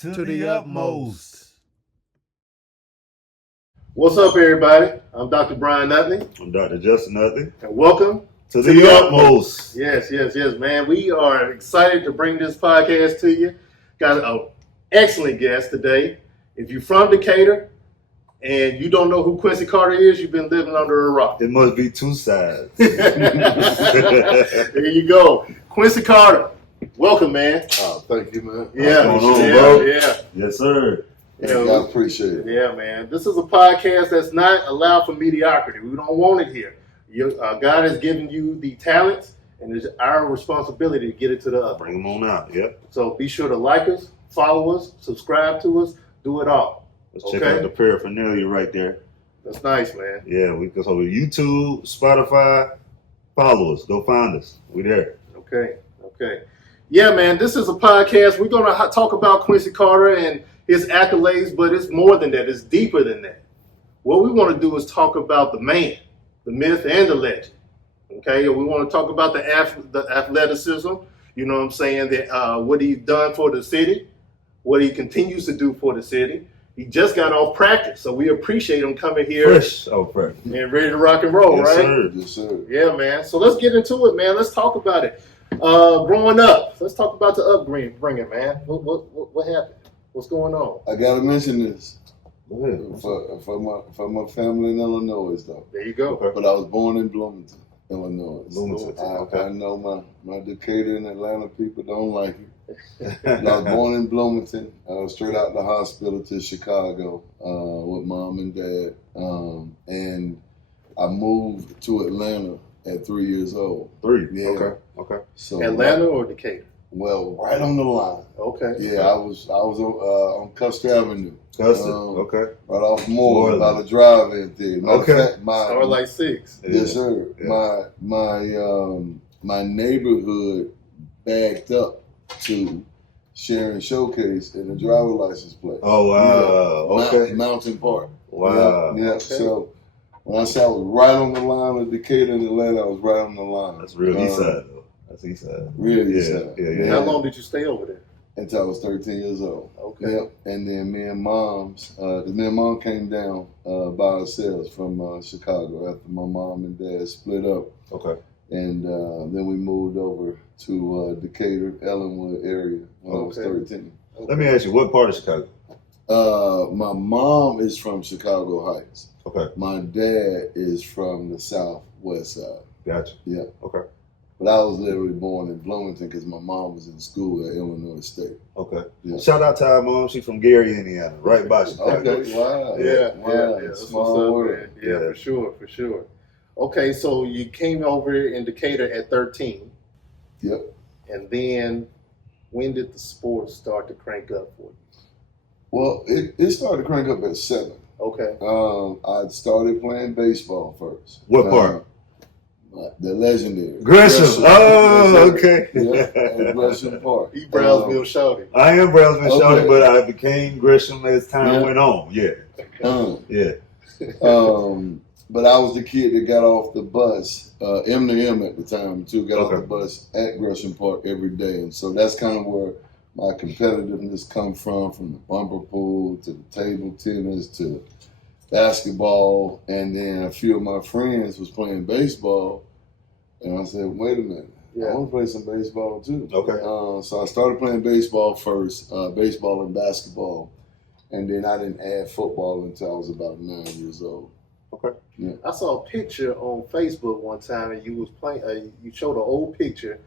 to the utmost. What's up, everybody? I'm Dr. Brian Utley. I'm Dr. Justin Utley. And welcome to the utmost. Yes, man. We are excited to bring this podcast to you. Got an excellent guest today. If you're from Decatur and you don't know who Quincy Carter is, you've been living under a rock. It must be two sides. There you go. Quincy Carter. Welcome, man. Oh, thank you, man. Yeah, What's going on, bro? Yeah. Yes, sir. I appreciate it. Yeah, man. This is a podcast that's not allowed for mediocrity. We don't want it here. God has given you the talents, and it's our responsibility to get it to the others. Bring them on out, yep. So be sure to like us, follow us, subscribe to us, do it all. Let's check out the paraphernalia right there. That's nice, man. Yeah, we can go to YouTube, Spotify. Follow us. Go find us. We there. Okay. Yeah, man. This is a podcast. We're going to talk about Quincy Carter and his accolades, but it's more than that. It's deeper than that. What we want to do is talk about the man, the myth, and the legend. Okay, we want to talk about the athleticism. You know what I'm saying? That what he's done for the city, what he continues to do for the city. He just got off practice, so we appreciate him coming here fresh off practice and ready to rock and roll, yes, right? Sir. Yes, sir. Yeah, man. So let's get into it, man. Let's talk about it. Growing up, let's talk about the upbringing, man. What happened? What's going on? I gotta mention this. Go ahead. For my family in Illinois, though. There you go. But I was born in Bloomington, Illinois. Okay. I know my Decatur and Atlanta people don't like it. I was born in Bloomington. I was straight out the hospital to Chicago with mom and dad, and I moved to Atlanta at 3 years old. 3. Yeah. Okay. So Atlanta or Decatur? Well, right on the line. Okay. Yeah, I was on Custer Avenue. Custer. Okay. Right off Moore, about a drive-in thing. Okay. Start like 6. Yes, sir. Yeah. My neighborhood backed up to Sharon Showcase in the driver license plate. Oh wow. Yeah. Okay. Mountain Park. Wow. Yeah. Okay. So when I said I was right on the line of Decatur and Atlanta, I was right on the line. That's real east side though. That's east side. Real Yeah. east side. Yeah. How long did you stay over there? Until I was 13 years old. Okay. Yep. And then me and mom came down by ourselves from Chicago after my mom and dad split up. Okay. And then we moved over to Decatur, Ellenwood area when I was 13. Let me ask you, what part of Chicago? My mom is from Chicago Heights. Okay. My dad is from the Southwest side. Gotcha. Yeah. Okay. But I was literally born in Bloomington because my mom was in school at Illinois State. Okay. Yeah. Shout out to our mom. She's from Gary, Indiana, right by Chicago. Okay. Wow. Yeah. That's small world. Yeah, for sure. Okay, so you came over in Decatur at 13. Yep. And then when did the sports start to crank up for you? Well, it started to crank up at 7. Okay. I started playing baseball first. What part? The legendary. Gresham. Oh, okay. Yeah, at Gresham Park. You Brownsville shouted. I am Brownsville Okay. shouted, but I became Gresham as time went on. Yeah. Yeah. But I was the kid that got off the bus, M at the time too, got off the bus at Gresham Park every day. And so that's kind of where my competitiveness come from the bumper pool to the table tennis to basketball. And then a few of my friends was playing baseball. And I said, wait a minute, I want to play some baseball too. Okay. So I started playing baseball first, baseball and basketball. And then I didn't add football until I was about 9 years old. Okay. Yeah. I saw a picture on Facebook one time, and you was playing. You showed an old picture.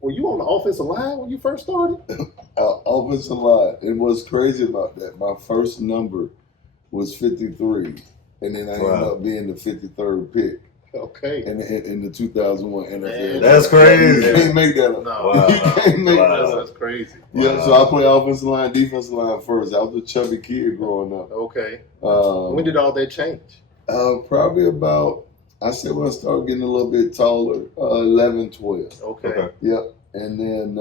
Were you on the offensive line when you first started? Offensive line. And what's crazy about that, my first number was 53, and then I ended up being the 53rd pick. Okay. In the 2001 NFL. That's crazy. You can't make that up. No, you can't make that up. That's crazy. Yeah, so I played offensive line, defensive line first. I was a chubby kid growing up. Okay. When did all that change? Probably about, I said when I started getting a little bit taller, 11, 12. Okay. Yep. And then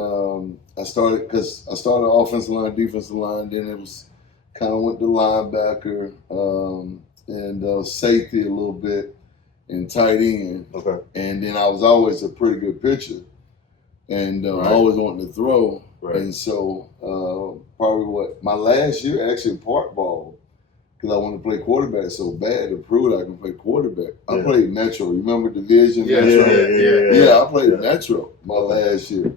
I started offensive line, defensive line. Then it was kind of went to linebacker and safety a little bit and tight end. Okay. And then I was always a pretty good pitcher and always wanting to throw. Right. And so my last year actually park ball because I wanted to play quarterback so bad to prove that I can play quarterback. I played Metro. You remember Division? Metro? Yeah, I played Metro my last year.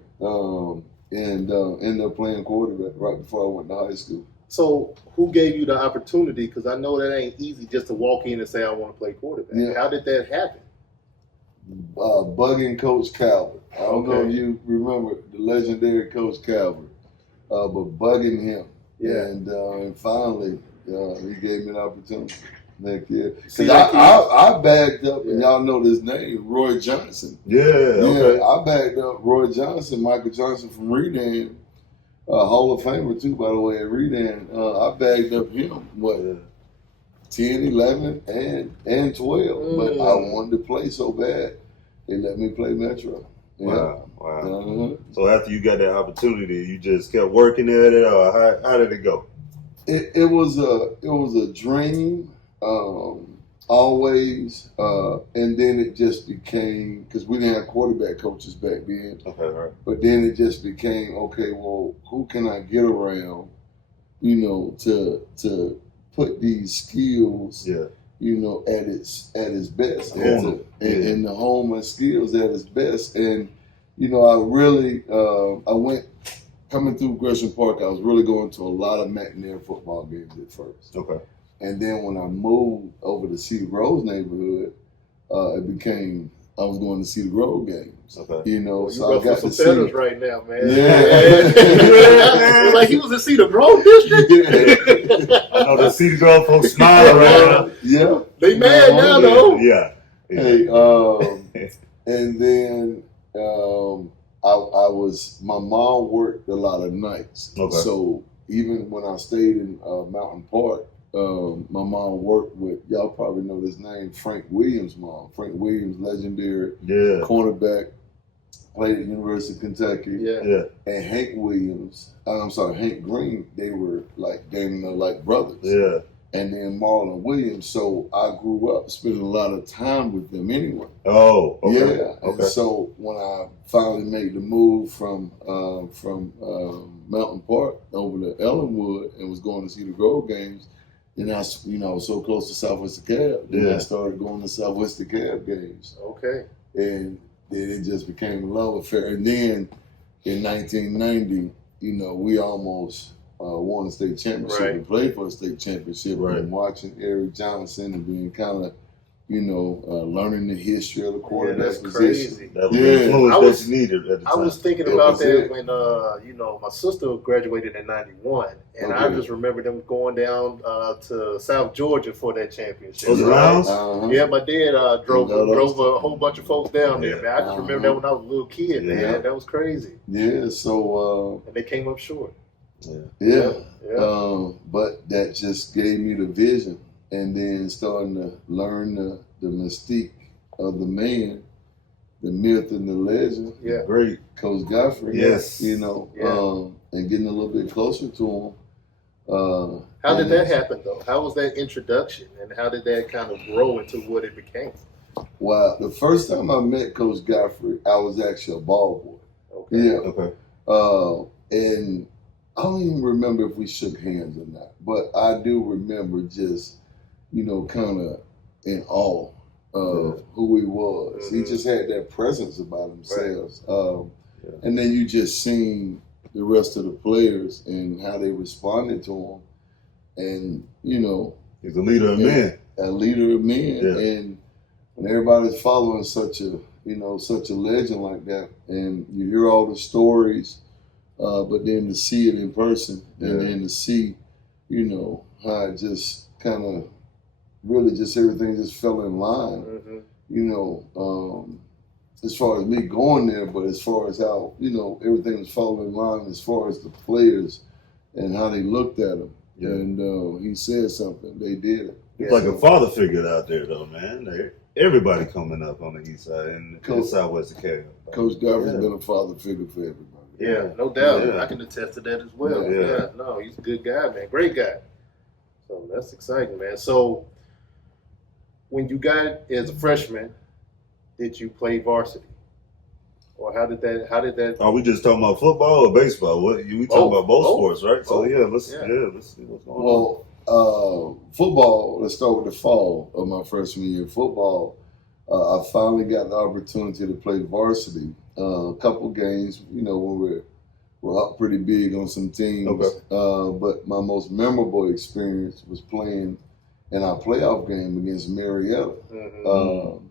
And ended up playing quarterback right before I went to high school. So who gave you the opportunity? Because I know that ain't easy just to walk in and say, I want to play quarterback. Yeah. How did that happen? Bugging Coach Calvert. I don't know if you remember the legendary Coach Calvert, but bugging him. Yeah. And finally, he gave me an opportunity next year. Because I bagged up, and y'all know this name, Roy Johnson. I bagged up Roy Johnson, Michael Johnson from Redan, Hall of Famer too, by the way, at Redan. I bagged up him, 10, 11, and 12. But I wanted to play so bad, they let me play Metro. Wow. So after you got that opportunity, you just kept working at it, or how did it go? It was a dream, always, and then it just became, because we didn't have quarterback coaches back then. Okay, right. But then it just became, okay, well, who can I get around, to put these skills, at its best, and the home and skills at its best. And I really, I went coming through Gresham Park. I was really going to a lot of McNair football games at first. Okay. And then when I moved over to Cedar Grove neighborhood, it became I was going to Cedar Grove games. Okay. So I got to see right now, man. Yeah. Like he was in Cedar Grove district. I know the Cedar Grove folks smile around. Yeah. They mad now though. Yeah. Hey, and then my mom worked a lot of nights. Okay. So even when I stayed in Mountain Park, my mom worked with, y'all probably know this name, Frank Williams' mom. Frank Williams, legendary cornerback, played at the University of Kentucky. Yeah. And Hank Green, they were like brothers. Yeah. And then Marlon Williams. So I grew up spending a lot of time with them anyway. Oh, okay. Yeah. Okay. And so when I finally made the move from Mountain Park over to Ellenwood and was going to see the Grove games, then I was so close to Southwest DeKalb. Then I started going to Southwest DeKalb games. Okay. And then it just became a love affair. And then in 1990, we almost won a state championship. Right. We played for a state championship. Right. And watching Eric Johnson and being kind of, learning the history of the quarterback position. Crazy. That was the influence that you needed at the time. I was thinking about that when, my sister graduated in '91, and I just remember them going down to South Georgia for that championship. Was it Rounds? Yeah, my dad drove a whole bunch of folks down there, man. I just remember that when I was a little kid, man. That was crazy. Yeah, so... and they came up short. Yeah. But that just gave me the vision. And then starting to learn the mystique of the man, the myth and the legend. Yeah. Great. Coach Godfrey. Yes. And getting a little bit closer to him. How did that happen, though? How was that introduction, and how did that kind of grow into what it became? Well, the first time I met Coach Godfrey, I was actually a ball boy. Okay. Yeah. Okay. And I don't even remember if we shook hands or not, but I do remember just, kind of in awe of who he was. Mm-hmm. He just had that presence about himself. Right. And then you just seen the rest of the players and how they responded to him. And, he's a leader of men. A leader of men. Yeah. And when everybody's following such a legend like that, and you hear all the stories, but then to see it in person and then to see, how it just kind of really just everything just fell in line, as far as me going there, but as far as how, everything was falling in line as far as the players and how they looked at him. Yeah. And he said something, they did it. It's like a father figure out there, though, man. Everybody coming up on the east side and Southwest DeKalb. Coach Godfrey's been a father figure for everybody. Yeah, no doubt. I can attest to that as well. Yeah. No, he's a good guy, man. Great guy. So that's exciting, man. So when you got as a freshman, did you play varsity? Or how did that? Are we just talking about football or baseball? We talking about both sports, right? So let's see what's going on. Well, football. Let's start with the fall of my freshman year. Football. I finally got the opportunity to play varsity. A couple games, when we're up pretty big on some teams. Okay. But my most memorable experience was playing in our playoff game against Marietta. Mm-hmm.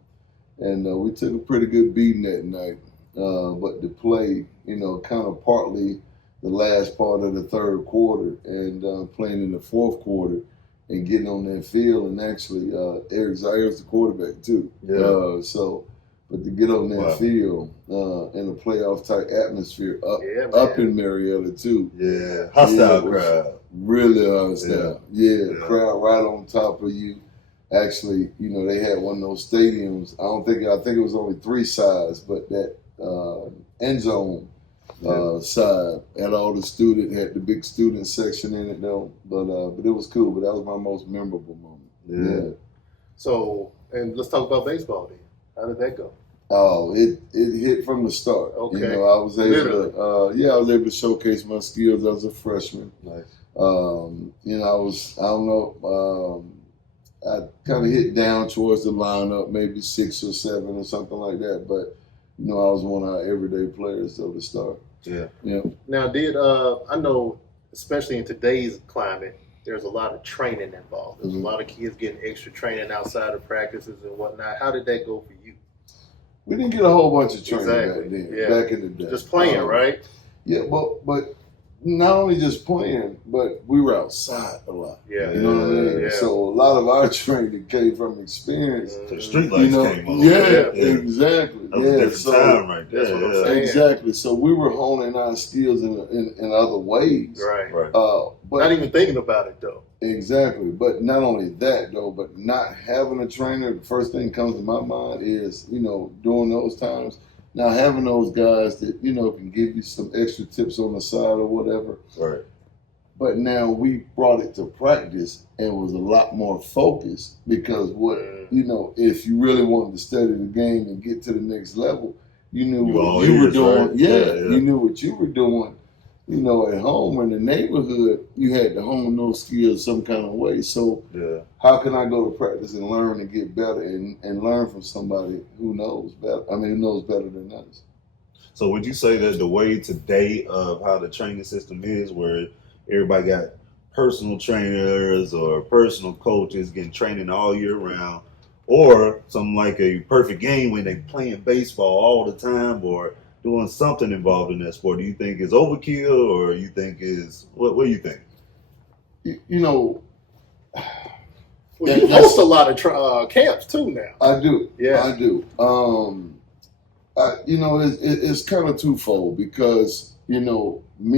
And we took a pretty good beating that night. But to play, kind of partly the last part of the third quarter and playing in the fourth quarter and getting on that field, and actually Eric Zaire's the quarterback too. Yeah. But to get on that field in a playoff type atmosphere up in Marietta too. Yeah, hostile crowd. Really hostile. Yeah, crowd right on top of you. Actually, they had one of those stadiums. I think it was only 3 sides, but that end zone side had all the had the big student section in it though. But it was cool. But that was my most memorable moment. Yeah. So, and let's talk about baseball then. How did that go? Oh, it hit from the start. Okay. I was able to showcase my skills as a freshman. Nice. I kind of hit down towards the lineup, maybe 6 or 7 or something like that. But I was one of our everyday players though to start. Yeah. Now, I know, especially in today's climate, there's a lot of training involved. There's a lot of kids getting extra training outside of practices and whatnot. How did that go for you? We didn't get a whole bunch of training back then. Back in the day, just playing, right? Yeah, but not only just playing, but we were outside a lot. Yeah, you know what I mean. Yeah. So a lot of our training came from experience. The street lights came on. Yeah, exactly. That was a different time right there. That's what I'm saying. Exactly. So we were honing our skills in other ways. Right. But not even thinking about it though. Exactly. But not only that though, but not having a trainer, the first thing that comes to my mind is, during those times, now having those guys that, can give you some extra tips on the side or whatever. Right. But now we brought it to practice and was a lot more focused because if you really wanted to study the game and get to the next level, you knew what you were doing. Right? Yeah, you knew what you were doing. At home in the neighborhood, you had to hone those skills some kind of way. So how can I go to practice and learn and get better and learn from somebody who knows better? Who knows better than us. So would you say that the way today of how the training system is, where everybody got personal trainers or personal coaches getting training all year round, or something like a perfect game when they playing baseball all the time, or doing something involved in that sport, do you think is overkill, or you think is what do you think? You host a lot of camps too now. I do. Yeah, I do. It's kind of twofold because me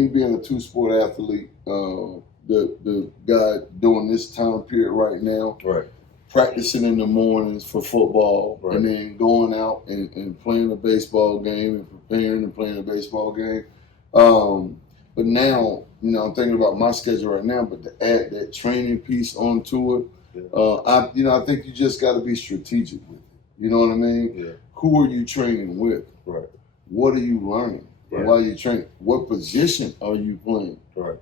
being a 2-sport athlete, the guy doing this time period right now, right, practicing in the mornings for football, and then going out and playing a baseball game and preparing and playing a baseball game. But now, I'm thinking about my schedule right now, but to add that training piece onto it, I think you just got to be strategic with it. You know what I mean? Yeah. Who are you training with? Right. What are you learning? Right. While you train, what position are you playing? Right.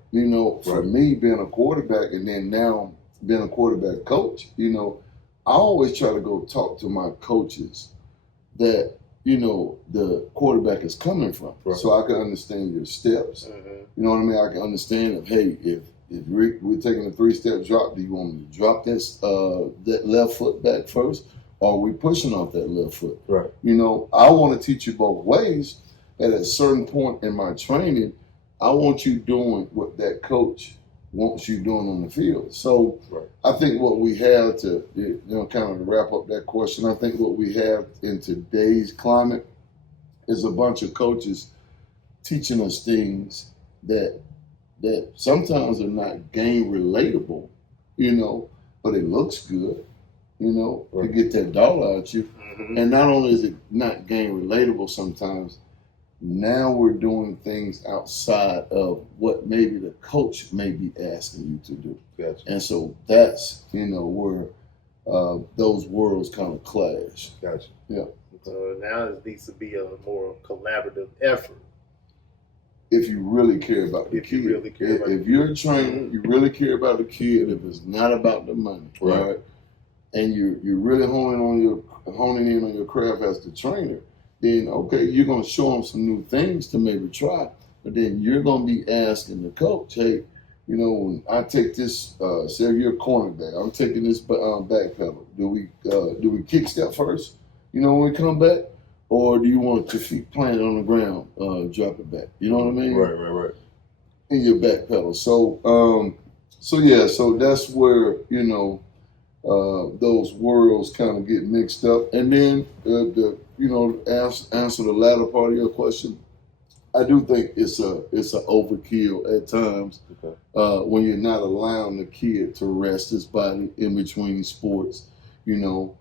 For me being a quarterback and then now being a quarterback coach, I always try to go talk to my coaches that, the quarterback is coming from. Right. So I can understand your steps. Mm-hmm. You know what I mean? I can understand if, hey, if we're taking a 3-step drop, do you want me to drop that left foot back first? Or are we pushing off that left foot? Right. I want to teach you both ways. At a certain point in my training, I want you doing what that coach wants you doing on the field. So I think what we have to, kind of wrap up that question, I think what we have in today's climate is a bunch of coaches teaching us things that sometimes are not game relatable, but it looks good, to get that dollar out you. Mm-hmm. And not only is it not game relatable sometimes, now we're doing things outside of what maybe the coach may be asking you to do. Gotcha. And so that's, where those worlds kind of clash. Gotcha. Yeah. So now it needs to be a more collaborative effort. If you really care about the If you kid. really care about if the you're a trainer, you really care about the kid. If it's not about the money, Right. right? And you're really honing in on your craft as the trainer, then okay, you're gonna show them some new things to maybe try. But then you're gonna be asking the coach, hey, you know, when I take this, say if you're a cornerback, I'm taking this back pedal. Do we kick step first? You know, when we come back, or do you want your feet planted on the ground, drop it back? You know what I mean? Right. In your back pedal. So so that's where, you know, those worlds kind of get mixed up. And then answer the latter part of your question. I do think it's a overkill at times when you're not allowing the kid to rest his body in between sports. You know,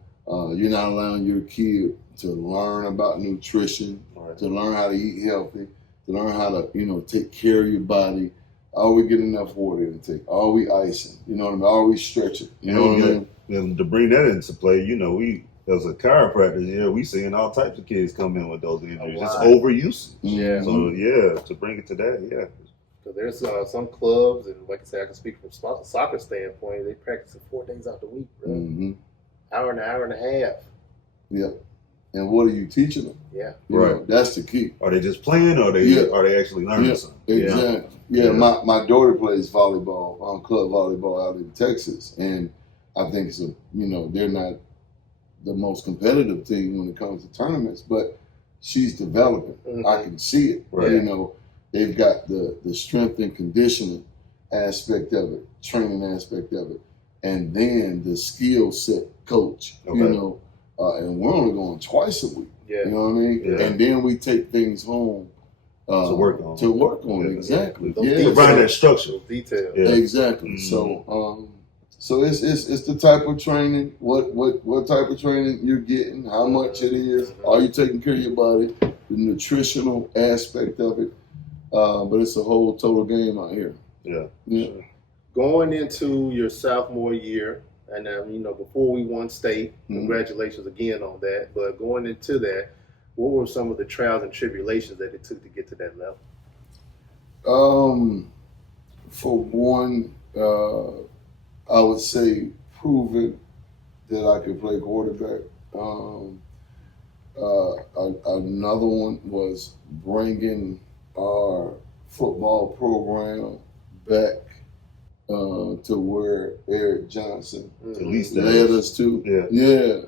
you're not allowing your kid to learn about nutrition, to learn how to eat healthy, to learn how to, you know, take care of your body. Are we getting enough water intake? Are we icing? You know what I mean? Are we stretching? You know what I mean? And to bring that into play, you know, we as a chiropractor, we seeing all types of kids come in with those injuries. It's overuse. Yeah. So to bring it to that, So there's some clubs, and like I said, I can speak from soccer standpoint. They practice it 4 days out the week, bro. Mm-hmm. Hour and a half. Yeah. And what are you teaching them? Yeah. You know, that's the key. Are they just playing, or are they actually learning something? Exactly. Yeah. My daughter plays volleyball, club volleyball out in Texas, and I think they're not the most competitive team when it comes to tournaments, but she's developing. Mm-hmm. I can see it. Right. You know, they've got the strength and conditioning aspect of it, training aspect of it, and then the skill set coach. Okay. You know, and we're only going twice a week. Yeah. You know what I mean? Yeah. And then we take things home To work on. Exactly. Those Providing that structure. Those details. Yeah. Exactly. Mm-hmm. So it's the type of training. What type of training you're getting? How much it is? Are you taking care of your body? The nutritional aspect of it. But it's a whole total game out here. Yeah. Yeah. Going into your sophomore year, and before we won state, Mhm. congratulations again on that. But going into that, what were some of the trials and tribulations that it took to get to that level? For one, I would say proving that I could play quarterback. Another one was bringing our football program back to where Eric Johnson At least led us to. Yeah.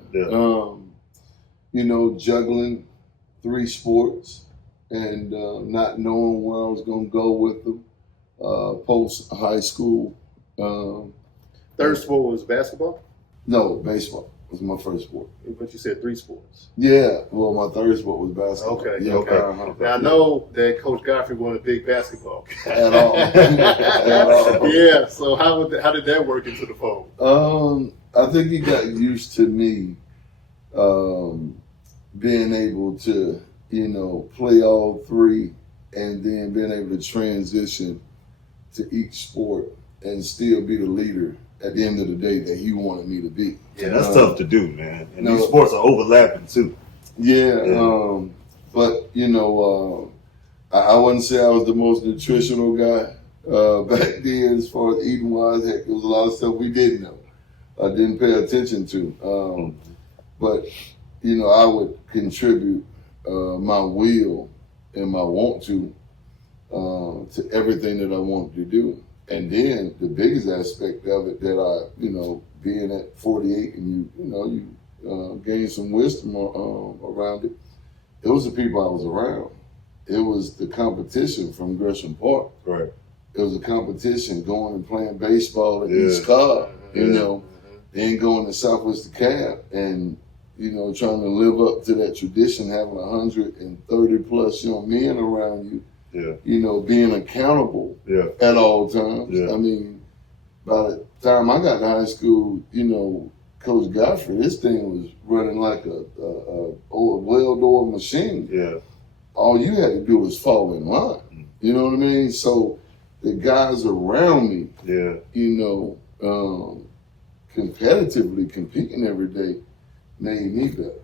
Juggling 3 sports and not knowing where I was going to go with them post high school. Third sport was basketball? No, baseball was my first sport. But you said 3 sports. Yeah, well, my third sport was basketball. Okay, Yeah, okay. Now, I know that Coach Godfrey wasn't a big basketball guy. At all. At all. Yeah, so how did that work into the fold? I think he got used to me being able to, play all 3 and then being able to transition to each sport and still be the leader at the end of the day that he wanted me to be. Yeah, that's tough to do, man. And these sports are overlapping too. Yeah. But I wouldn't say I was the most nutritional guy back then as far as eating wise. Heck, there was a lot of stuff we didn't know. I didn't pay attention to. But I would contribute my will and my want to everything that I wanted to do. And then the biggest aspect of it that I, being at 48 and you gain some wisdom around it, it was the people I was around. It was the competition from Gresham Park. Right. It was a competition going and playing baseball at East Cobb, then going to Southwest DeKalb and, trying to live up to that tradition, having 130 plus young men around you. Yeah. Being accountable at all times. Yeah. I mean, by the time I got to high school, Coach Godfrey, this thing was running like a well-oiled machine. Yeah. All you had to do was fall in line. You know what I mean? So the guys around me, competitively competing every day made me better.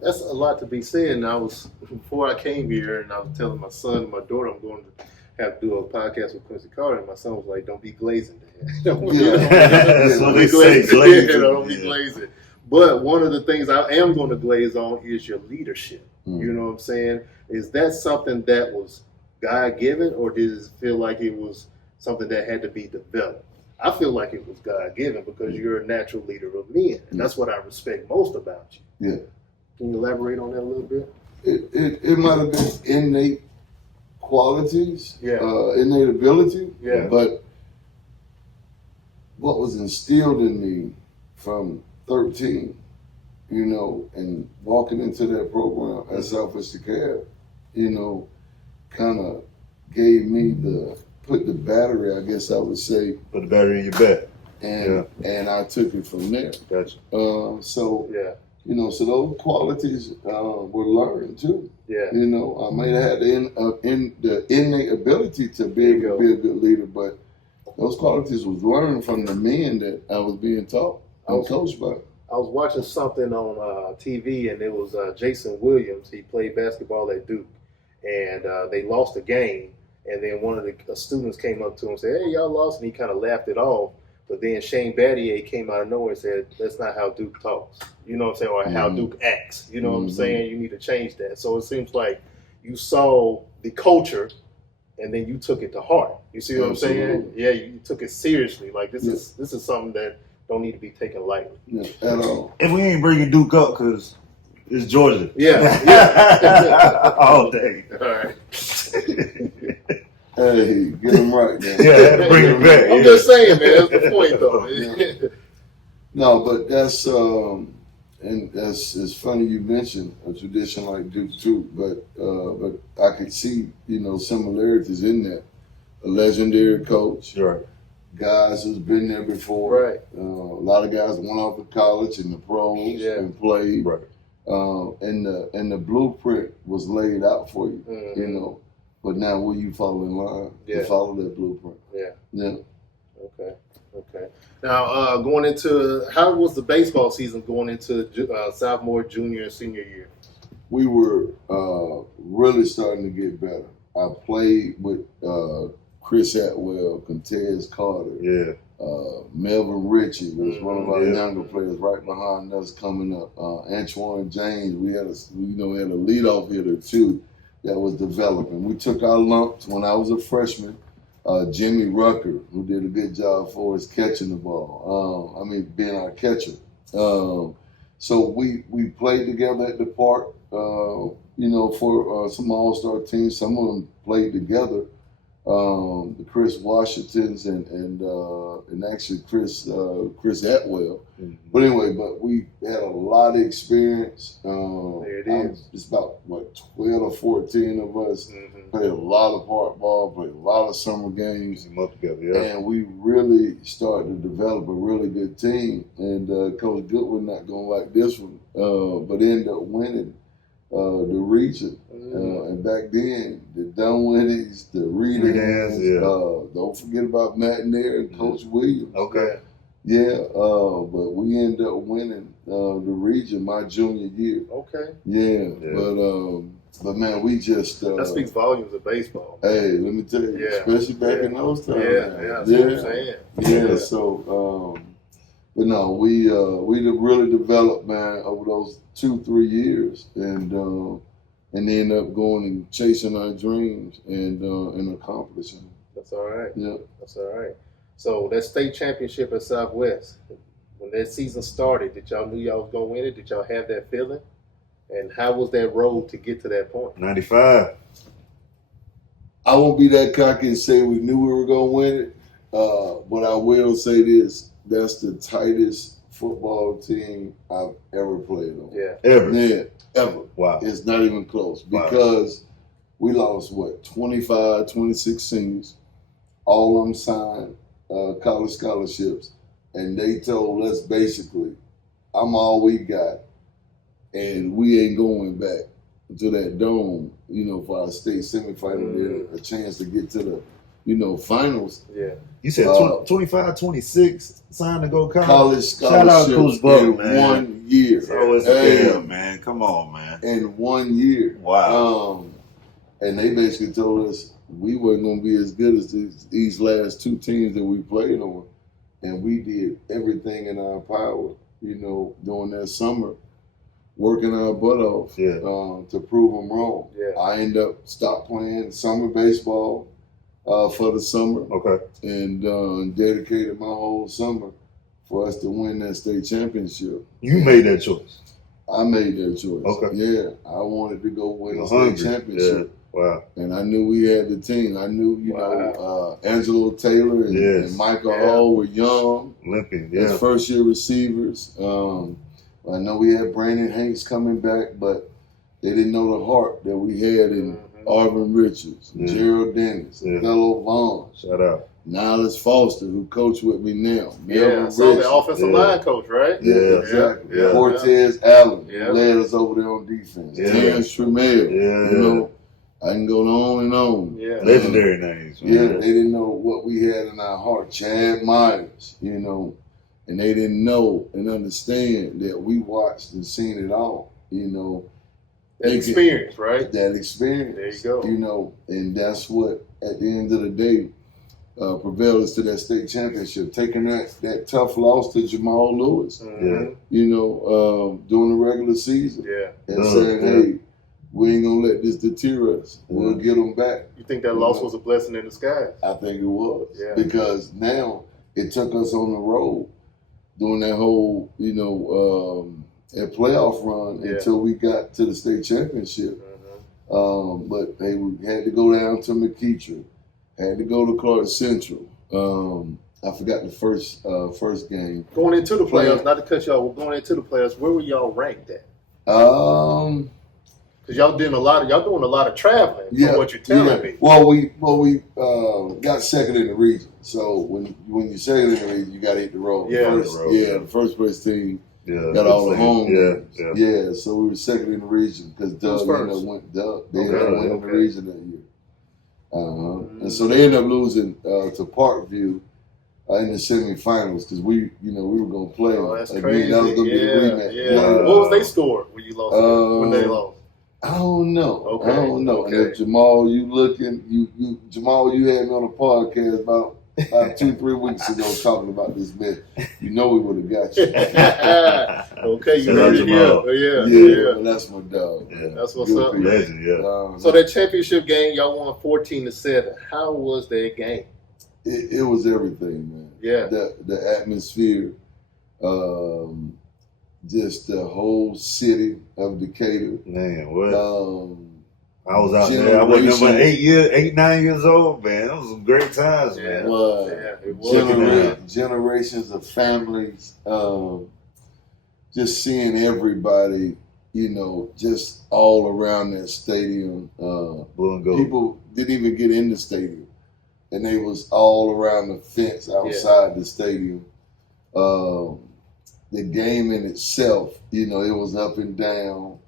That's a lot to be said. And before I came here, and I was telling my son and my daughter I'm going to have to do a podcast with Quincy Carter, and my son was like, "Don't be glazing, Dad. Don't be glazing. Don't be glazing." But one of the things I am going to glaze on is your leadership. You know what I'm saying? Is that something that was God-given, or did it feel like it was something that had to be developed? I feel like it was God-given because you're a natural leader of men, and that's what I respect most about you. Yeah. Can you elaborate on that a little bit? It might have been innate qualities, Yeah. Innate ability, Yeah. but what was instilled in me from 13, you know, and walking into that program at Southwest DeKalb, you know, kind of gave me put the battery, I guess I would say. Put the battery in your back. And I took it from there. Gotcha. So, Yeah. you know, so those qualities were learned too. Yeah. You know, I may have had the innate ability to be a good leader, but those qualities was learned from the men that I was being taught and coached by. I was watching something on TV, and it was Jason Williams. He played basketball at Duke, and they lost a game. And then one of the students came up to him and said, "Hey, y'all lost," and he kind of laughed it off. But then Shane Battier came out of nowhere and said, "That's not how Duke talks." You know what I'm saying? Or how Duke acts. You know what I'm saying? You need to change that. So it seems like you saw the culture and then you took it to heart. You see what I'm saying? Yeah, you took it seriously. Like this is something that don't need to be taken lightly. Yeah, at all. And we ain't bringing Duke up because it's Georgia. Yeah. All day. All right. Hey, get them right, man. Yeah, I had to bring it back. I'm just saying, man. That's the point, though. No, but that's and it's funny you mentioned a tradition like Duke too, but I could see, you know, similarities in that. A legendary coach, Right. guys who's been there before. Right. A lot of guys went off to college and the pros and played. Right. And the blueprint was laid out for you, you know. But now will you follow in line to follow that blueprint? Yeah. Yeah. Okay. Now, going into, how was the baseball season going into sophomore, junior, and senior year? We were really starting to get better. I played with Chris Atwell, Quincy Carter, Melvin Ritchie was one of our younger players right behind us coming up. Antoine James, we had a leadoff hitter too that was developing. We took our lumps when I was a freshman. Jimmy Rucker, who did a good job for us catching the ball. Being our catcher. So we played together at the park, for some all-star teams. Some of them played together. The Chris Washingtons and actually Chris Atwell. But anyway, we had a lot of experience. There it is. It's about 12 or 14 of us. Played a lot of park ball, played a lot of summer games. And we really started to develop a really good team. And Coach Goodwin not gonna like this one, but ended up winning the region. And back then, the Dunwoody's, the Reedans, don't forget about Matt Nair and Coach Williams. Okay. Yeah, but we ended up winning the region my junior year. Okay. Yeah. But man, we just that speaks volumes of baseball. Hey, let me tell you, especially back in those times. That's what I'm saying. Yeah. So, but no, we really developed, man, over those 2-3 years, and end up going and chasing our dreams and accomplishing them. That's all right. Yeah. That's all right. So that state championship at Southwest, when that season started, did y'all knew y'all was gonna win it? Did y'all have that feeling? And how was that road to get to that point? 95. I won't be that cocky and say we knew we were gonna win it, but I will say this: that's the tightest football team I've ever played on. Yeah. Ever. Yeah, ever. Wow. It's not even close because we lost 25, 26 seniors. All of them signed college scholarships, and they told us basically, "I'm all we got, and we ain't going back to that dome, for our state semifinal, a chance to get to finals. Yeah. You said 25, 26 signed to go College Shout out Coach scholarships Buck, in man. 1 year. Southwest DeKalb, man. Come on, man. In 1 year. Wow. And they basically told us we weren't going to be as good as these last two teams that we played on. And we did everything in our power, during that summer, working our butt off to prove them wrong. Yeah. I ended up stopped playing summer baseball for the summer. Okay. And dedicated my whole summer for us to win that state championship. You made that choice. I made that choice. Okay. Yeah, I wanted to go win a Hungry. state championship. Yeah. Wow. And I knew we had the team. I knew, Angelo Taylor and Michael Hall were young. Limping, As first-year receivers. I know we had Brandon Hanks coming back, but they didn't know the heart that we had in Arvin Richards, Gerald Dennis, Othello Vaughn. Shout out. Niles Foster, who coached with me now. Yeah, so the offensive line coach, right? Yeah, exactly. Yeah. Cortez Allen led us over there on defense. Yeah. Terrence Tremel. Yeah. I can go on and on. Yeah. Legendary names. Man. Yeah, they didn't know what we had in our heart. Chad Myers, and they didn't know and understand that we watched and seen it all, That experience, right? That experience. There you go. And that's what, at the end of the day, prevailed us to that state championship, taking that tough loss to Jamal Lewis, during the regular season. Yeah. And saying, hey, we ain't going to let this deter us. We'll get them back. You think that loss was a blessing in disguise? I think it was. Yeah. Because now it took us on the road doing that whole, that playoff run until we got to the state championship. But we had to go down to McKeecher, had to go to Clark Central. I forgot the first game. Going into the playoffs, not to cut y'all, we're going into the playoffs. Where were y'all ranked at? Because y'all doing a lot of traveling. From what you're telling me. Well, we got second in the region. So when you're second in the region, you got to hit the road. The first place team got all the home games. Yeah. So we were second in the region because Doug ended up winning the region that year. And so they ended up losing to Parkview in the semifinals because we were going to play that's again. crazy. That was going to be a rematch. Yeah. What was they score when you lost? When they lost? I don't know. Okay. I don't know. Okay. And if Jamal, Jamal, you had me on a podcast about 2-3 weeks ago talking about this man. We would have got you. Okay, you heard it here. Yeah. Well, that's my dog. Yeah. That's what's Good up. people. Legend, So that championship game, y'all won 14-7. How was that game? It was everything, man. Yeah. The atmosphere, just the whole city of Decatur. Man, what? I was out there. I was number 9 years old, man. Those was some great times, man. It was. Generations of families, just seeing everybody, just all around that stadium. Blue and gold. People didn't even get in the stadium, and they was all around the fence outside the stadium. The game in itself, it was up and down.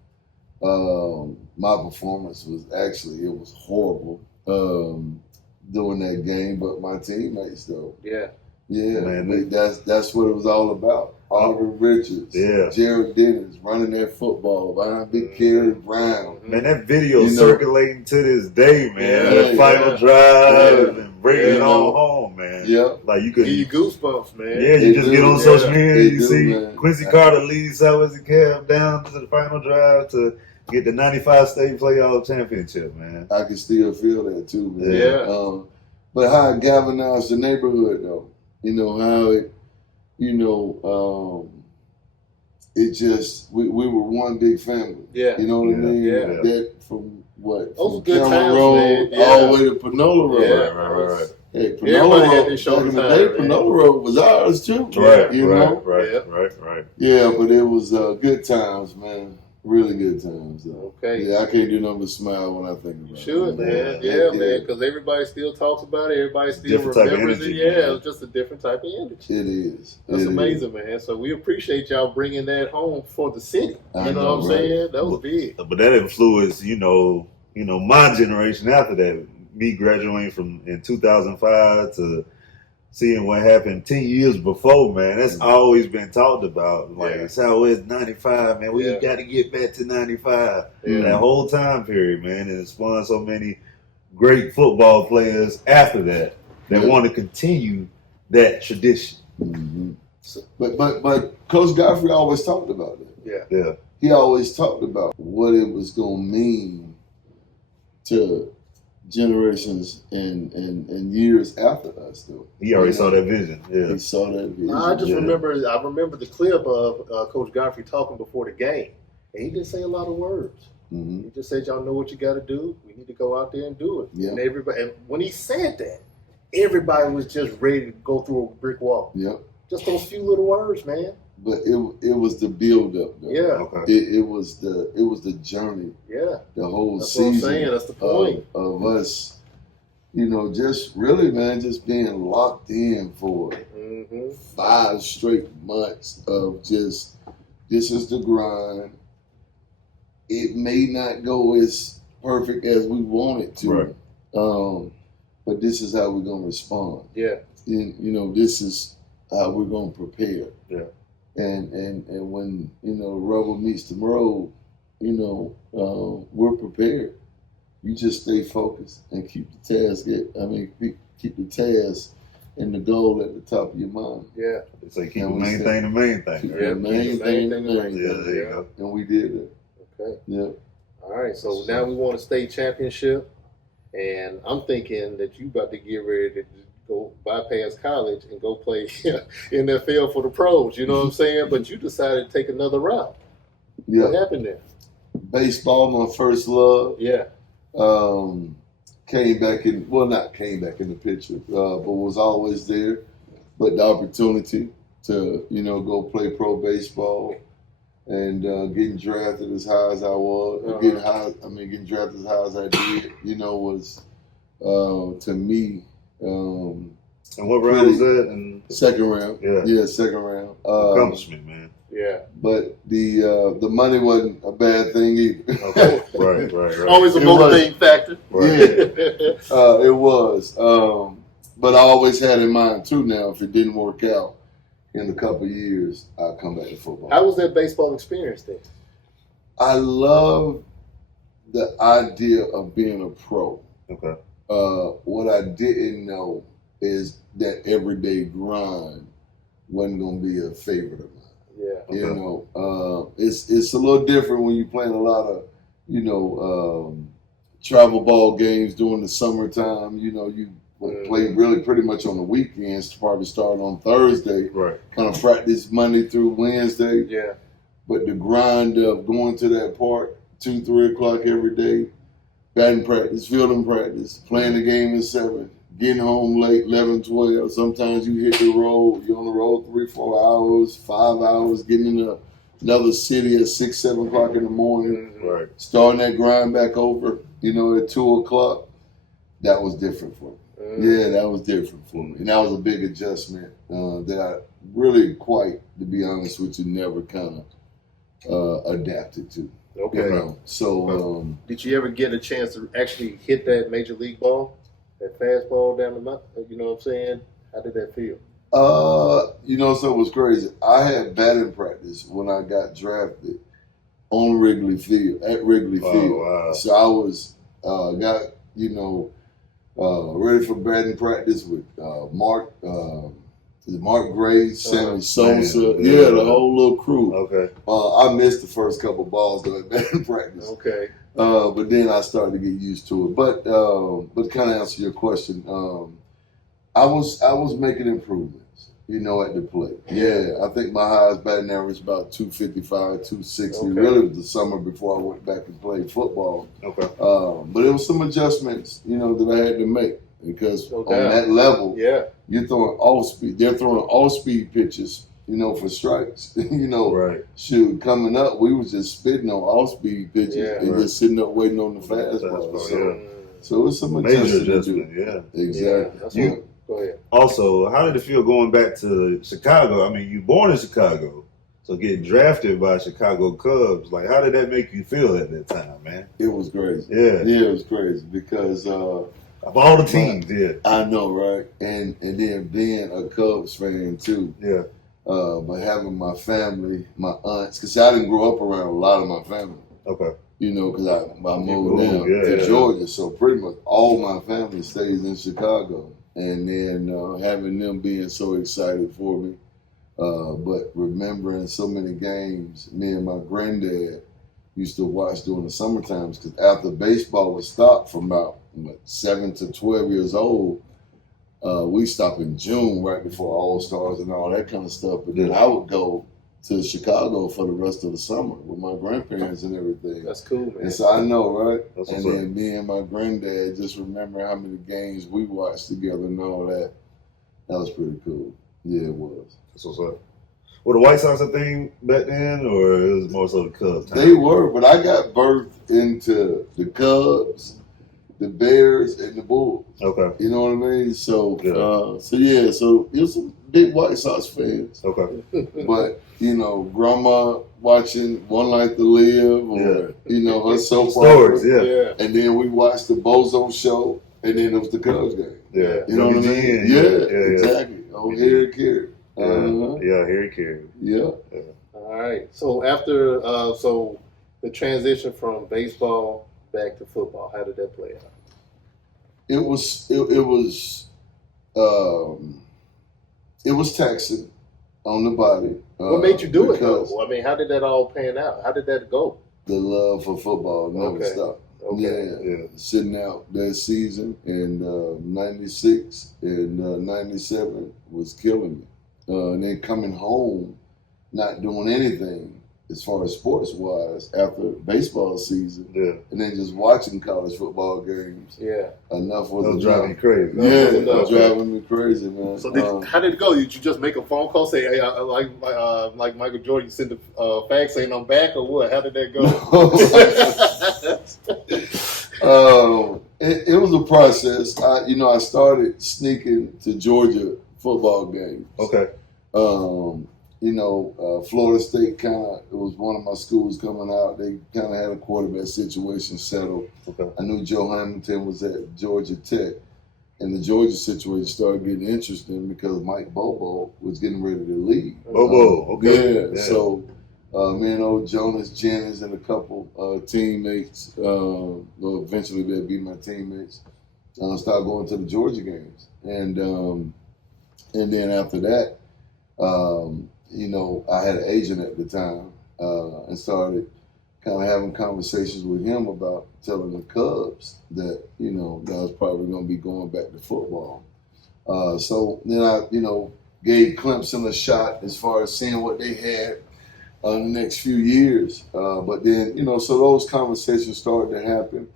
My performance was it was horrible during that game, but my teammates though. Yeah, man, that's what it was all about. Oliver Richards, Gerald Dennis running that football behind Big Kerry Brown. Man, that video circulating to this day, man. That final drive and bringing it all home, man. Yeah, like you could give you goosebumps, man. Yeah, you just get on social media, you see man. Quincy Carter leads Southwest DeKalb down to the final drive to get the 95 state playoff championship, man. I can still feel that too, man. Yeah. But how it galvanized the neighborhood, though. How it, it just, we were one big family. Yeah. You know what I mean? Yeah. That from what? Those From good Cameron times, Road man. Yeah. all the way to Panola Road. Yeah, right. Hey, Panola Everybody had Road, their shoulder back in the time, day, man. Panola Road was ours too. Right. Yeah, but it was good times, man. Really good times, though. Okay. Yeah, I can't do nothing but smile when I think about it. You should, man. Yeah, Yeah, man, because everybody still talks about it. Everybody still Different type of remembers it. energy, Yeah, man. it was just a different type of energy. It is. That's It amazing, man. So we appreciate y'all bringing that home for the city. I You know know, what I'm right? saying? That was big. But that influenced, my generation after that. me graduating from in 2005 to seeing what happened 10 years before, man, that's always been talked about. Like, Southwest 95, man, we got to get back to 95. That whole time period, man, and it spawned so many great football players after that want to continue that tradition. Mm-hmm. But Coach Godfrey always talked about it. Yeah. He always talked about what it was going to mean to generations and years after us, though. He already saw that vision. Yeah, he saw that vision. I just remember the clip of Coach Godfrey talking before the game, and he didn't say a lot of words. Mm-hmm. He just said, "Y'all know what you got to do. We need to go out there and do it." Yeah. And when he said that, everybody was just ready to go through a brick wall. Yep. Just those few little words, man. But it was the build up, though. Yeah. Okay. It was the journey. Yeah. The whole That's season. what I'm saying. That's the point. Of us, just really, man, just being locked in for 5 straight months of just, this is the grind. It may not go as perfect as we want it to, right. But this is how we're going to respond. Yeah. And, this is how we're going to prepare. Yeah. And when, the rubber meets the road, we're prepared. You just stay focused and keep the task keep the task and the goal at the top of your mind. Yeah. It's like keep the main thing the main thing. Keep the main thing the main thing. Yeah, there you go. And we did it. Okay. Yeah. All right. So now we want a state championship, and I'm thinking that you about to get ready to go bypass college and go play NFL for the pros. You know what I'm saying? But you decided to take another route. Yeah. What happened there? Baseball, my first love. Yeah. Not came back in the picture, but was always there. But the opportunity to, go play pro baseball and getting drafted as high as I was, getting drafted as high as I did, was to me. And what round was that? And second round. Yeah, second round. Accomplishment, man. Yeah. But the money wasn't a bad thing either. Okay. Right. Always a motivating factor. Right. Yeah. It was. But I always had in mind too. Now, if it didn't work out in a couple of years, I'll come back to football. How was that baseball experience then? I love the idea of being a pro. Okay. What I didn't know is that everyday grind wasn't going to be a favorite of mine. Yeah. Okay. It's a little different when you're playing a lot of, travel ball games during the summertime. You play really pretty much on the weekends. Probably start on Thursday. Right. Kind of practice Monday through Wednesday. Yeah. But the grind of going to that park 2-3 o'clock every day, batting practice, fielding practice, playing the game at 7, getting home late, 11, 12. Sometimes you hit the road. You're on the road 3-4 hours, 5 hours, getting in another city at 6-7 o'clock in the morning. Right. Starting that grind back over, at 2 o'clock. That was different for me. Yeah, that was different for me. And that was a big adjustment that I really to be honest with you, never kind of adapted to. Okay. So, did you ever get a chance to actually hit that major league ball, that fastball down the mountain? You know what I'm saying? How did that feel? So it was crazy. I had batting practice when I got drafted on Wrigley Field, at Wrigley Field. Wow. So I was, ready for batting practice with Mark Gray, Sammy Sosa, the whole little crew. Okay. I missed the first couple balls during batting practice. Okay. But then I started to get used to it. But to kind of answer your question, I was making improvements, at the plate. Yeah, I think my highest batting average about 255, 260. Okay. Really was the summer before I went back and played football. Okay. But it was some adjustments, that I had to make because No on doubt. that level, Yeah. you're throwing off speed. They're throwing off speed pitches, for strikes. Right. Shoot, coming up, we was just spitting on off speed pitches and right. just sitting up waiting on the fastball. So it was some Major adjustment. Yeah. Exactly. Yeah, go ahead. Also, how did it feel going back to Chicago? I mean, you born in Chicago, so getting drafted by Chicago Cubs, like, how did that make you feel at that time, man? It was crazy. Yeah. Yeah, it was crazy because Of all the teams, yeah. I know, right? And then being a Cubs fan too. Yeah. But having my family, my aunts, because I didn't grow up around a lot of my family. Okay. You know, because I moved down yeah, to Georgia, so pretty much all my family stays in Chicago. And then having them being so excited for me, but remembering so many games, me and my granddad used to watch during the summer times, because after baseball was stopped from about 7 to 12 years old, we stopped in June right before All-Stars and all that kind of stuff. But then I would go to Chicago for the rest of the summer with my grandparents and everything. That's cool, man. And so I know, right? That's And what's then me and my granddad just remember how many games we watched together and all that. That was pretty cool. Yeah, it was. That's what's up. Were the White Sox a thing back then, or it was more so the Cubs? They were, but I got birthed into the Cubs, the Bears, and the Bulls. Okay. You know what I mean? So, Yeah. so it was some big White Sox fans. Okay. But, you know, grandma watching One Life to Live, or, you know, her soap opera. Stories, yeah. And then we watched the Bozo Show, and then it was the Cubs game. Yeah. You know what I mean? Yeah, exactly. Oh, Harry Carey. Yeah, Harry Carey. Yeah. All right. So after, so the transition from baseball back to football, how did that play out? It was taxing on the body. What made you do it because though? I mean, how did that all pan out? How did that go? The love for football never stopped. Okay. Yeah. Sitting out that season in '96 and '97 was killing me. And then coming home, not doing anything as far as sports wise after baseball season, and then just watching college football games. Yeah. Enough was That driving you crazy. Yeah, driving me crazy, man. So how did it go? Did you just make a phone call, say, hey, like Michael Jordan, you send a fax saying I'm back, or what? How did that go? It was a process. I started sneaking to Georgia football games. Okay. Florida State it was one of my schools coming out. They kind of had a quarterback situation settled. Okay. I knew Joe Hamilton was at Georgia Tech, and the Georgia situation started getting interesting because Mike Bobo was getting ready to leave. Bobo, okay. Yeah. So me and old Jonas Jennings and a couple teammates, eventually they'll be my teammates, started going to the Georgia games. And then after that, I had an agent at the time, and started kind of having conversations with him about telling the Cubs that, that I was probably going to be going back to football. So then I, gave Clemson a shot as far as seeing what they had in the next few years. But then, so those conversations started to happen.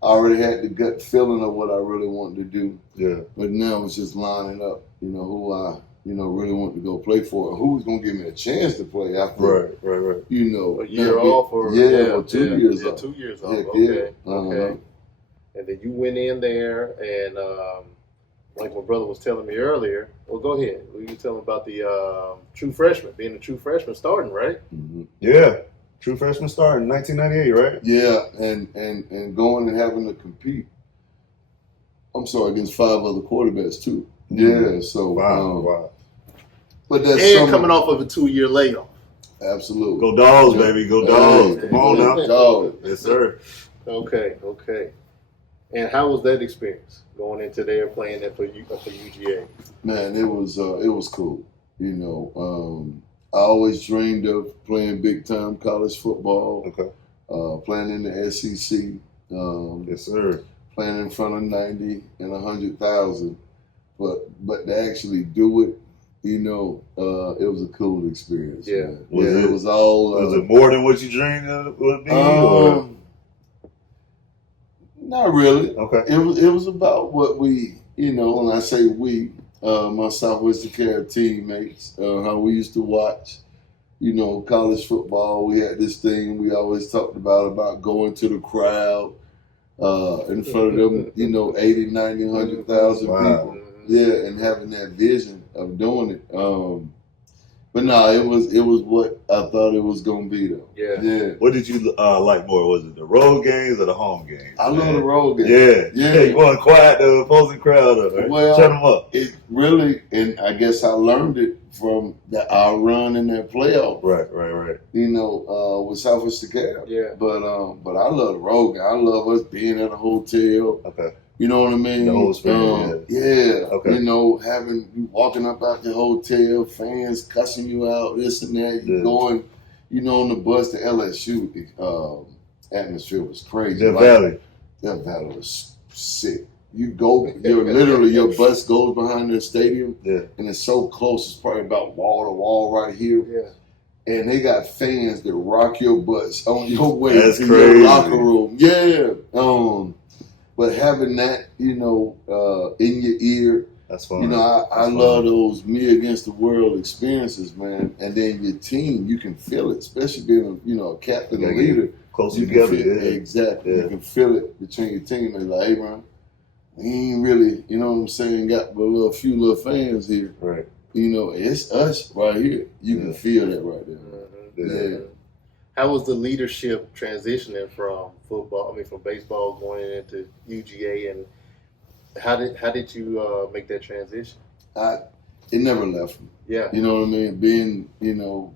I already had the gut feeling of what I really wanted to do. Yeah. But now it's just lining up, who I really want to go play for, and who's going to give me a chance to play after, right. A year off, or 2 years off. 2 years off. Heck, okay. yeah. Okay. And then you went in there, and like my brother was telling me earlier. Well, go ahead. You tell him about the true freshman, being a true freshman starting, right? Mm-hmm. Yeah. True freshman starting 1998, right? Yeah, and going and having to compete. I'm sorry, against 5 other quarterbacks too. Mm-hmm. Yeah, so wow. But that's coming off of a 2-year layoff. Absolutely. Go Dogs, baby. Go Dogs. Come on now. Dogs. Yes, sir. Okay. And how was that experience going into there playing that for UGA? Man, it was cool. I always dreamed of playing big time college football. Okay. Playing in the SEC. Yes, sir. Playing in front of 90 and 100,000, but to actually do it, it was a cool experience. Yeah. Man. It was all. Was it more than what you dreamed it would be? Or? Not really. Okay. It was about what we, when I say we, my Southwest DeKalb teammates, how we used to watch, college football. We had this thing we always talked about going to the crowd. In front of them, 80, 90, 100,000 people. Yeah, and having that vision of doing it. But no, it was what I thought it was gonna be though. Yeah. Yeah. What did you like more? Was it the road games or the home games? I love the road games. Yeah. Yeah. You want to quiet the opposing crowd up, right? Well, Shut them up. It really, and I guess I learned it from our run in that playoff. Right. You know, with Southwest DeKalb. Yeah. But I love the road game. I love us being at a hotel. Okay. You know what I mean? The whole experience. Yeah. Okay. You know, having you walking up out the hotel, fans cussing you out, this and that. You going, you know, on the bus to LSU. Atmosphere was crazy. Death Valley. Death Valley was sick. You go, your bus goes behind the stadium, and it's so close. It's probably about wall to wall right here. Yeah. And they got fans that rock your butts on your way That's to crazy. your locker room. Yeah. But having that, you know, in your ear, that's fun. you know, I love those me against the world experiences, man. And then your team, you can feel it, especially being, a captain and leader. Close You together. can feel it. Exactly. Yeah. You can feel it between your team. They're like, hey, man, we ain't really, you know what I'm saying, got a few little fans here. Right. You know, it's us right here. You can feel that right there. Yeah. How was the leadership transitioning from baseball going into UGA, and how did you make that transition? It never left me. Yeah. You know what I mean? Being, you know,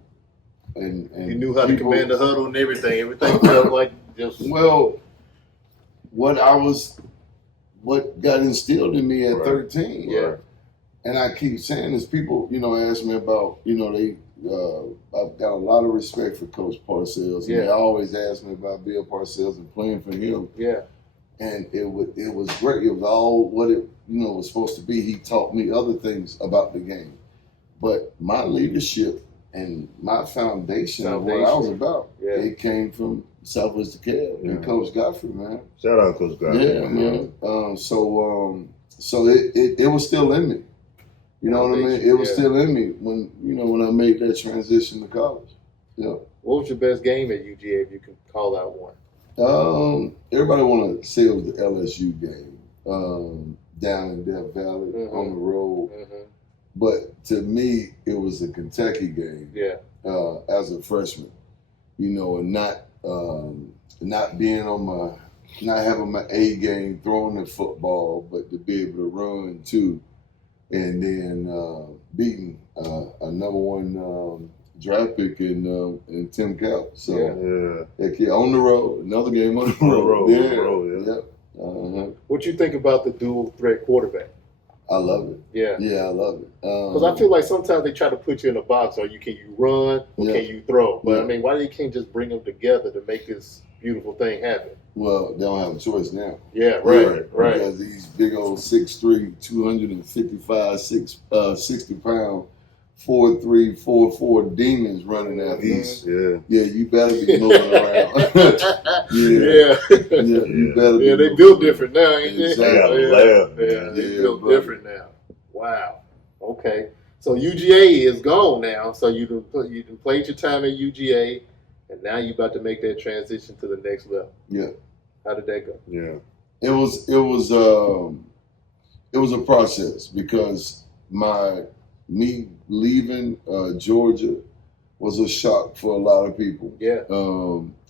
and you knew how to command the huddle and everything. Everything felt like just what got instilled in me at 13. Yeah. And I keep saying this, people, you know, ask me about, you know, I've got a lot of respect for Coach Parcells. And they always ask me about Bill Parcells and playing for him. Yeah. And it was great. It was all what it, was supposed to be. He taught me other things about the game. But my leadership and my foundation of what I was about, it came from Southwest DeKalb and Coach Godfrey, man. Shout out Coach Godfrey. Yeah, man. So it was still in me. You know what I mean? It was still in me when I made that transition to college. Yeah. What was your best game at UGA, if you can call out one? Everybody want to say it was the LSU game down in Death Valley on the road. Mm-hmm. But to me, it was a Kentucky game. Yeah. As a freshman, and not being on not having my A game, throwing the football, but to be able to run too. And then beating a number one draft pick in Tim Cal. So that kid on the road, another game on the road. What you think about the dual threat quarterback? I love it. Yeah, I love it. Because I feel like sometimes they try to put you in a box. Or can you run or can you throw? But I mean, why you can't just bring them together to make this beautiful thing happen? Well, they don't have a choice now. Yeah, right. Because these big old 6'3", 255, 60-pound, 4'3", 4'4" demons running after you. Yeah, you better be moving around. You better be they built different now, ain't they? Exactly. They built different now. Wow. Okay. So UGA is gone now. So you done played your time at UGA. And now you're about to make that transition to the next level. Yeah. How did that go? Yeah. It was a process because me leaving Georgia was a shock for a lot of people. Yeah.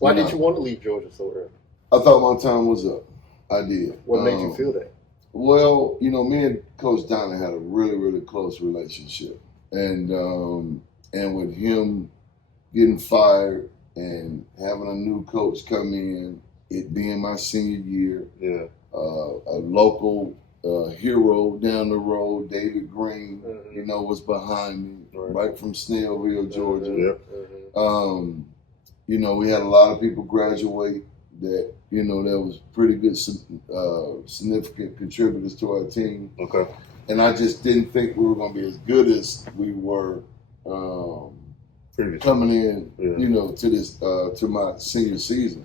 Why did you want to leave Georgia so early? I thought my time was up. I did. What made you feel that? Well, me and Coach Donna had a really, really close relationship. And with him getting fired, and having a new coach come in, it being my senior year, a local hero down the road, David Green, was behind me, right from Snellville, Georgia. We had a lot of people graduate that, that was pretty good, significant contributors to our team. Okay. And I just didn't think we were going to be as good as we were coming in, to this to my senior season,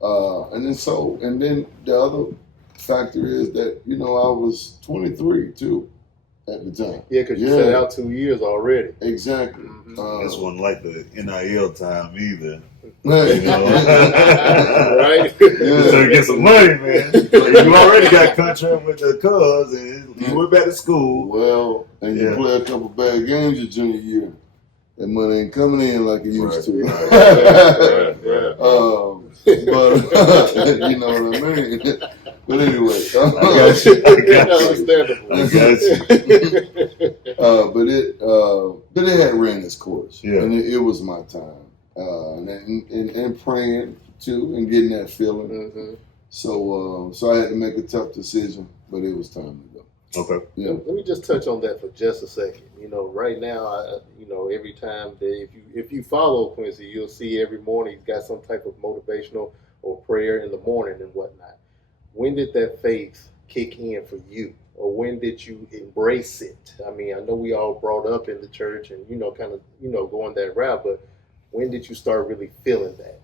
and then the other factor is that I was 23 too at the time. Yeah, because you sat out 2 years already. Exactly. This wasn't like the NIL time either. Right. Right. So get some money, man. You already got contract with the Cubs, and you went back to school. Well, and you play a couple bad games your junior year. that money ain't coming in like it used to. But you know what I mean. But anyway, I got you. But it had ran its course, Yeah. and it was my time, and praying too, and getting that feeling. Mm-hmm. So I had to make a tough decision, but it was time to go. Okay. Yeah. Let me just touch on that for just a second. You know, right now, every time that if you follow Quincy, you'll see every morning he's got some type of motivational or prayer in the morning and whatnot. When did that faith kick in for you, or when did you embrace it? I mean, I know we all brought up in the church and kind of going that route, but when did you start really feeling that?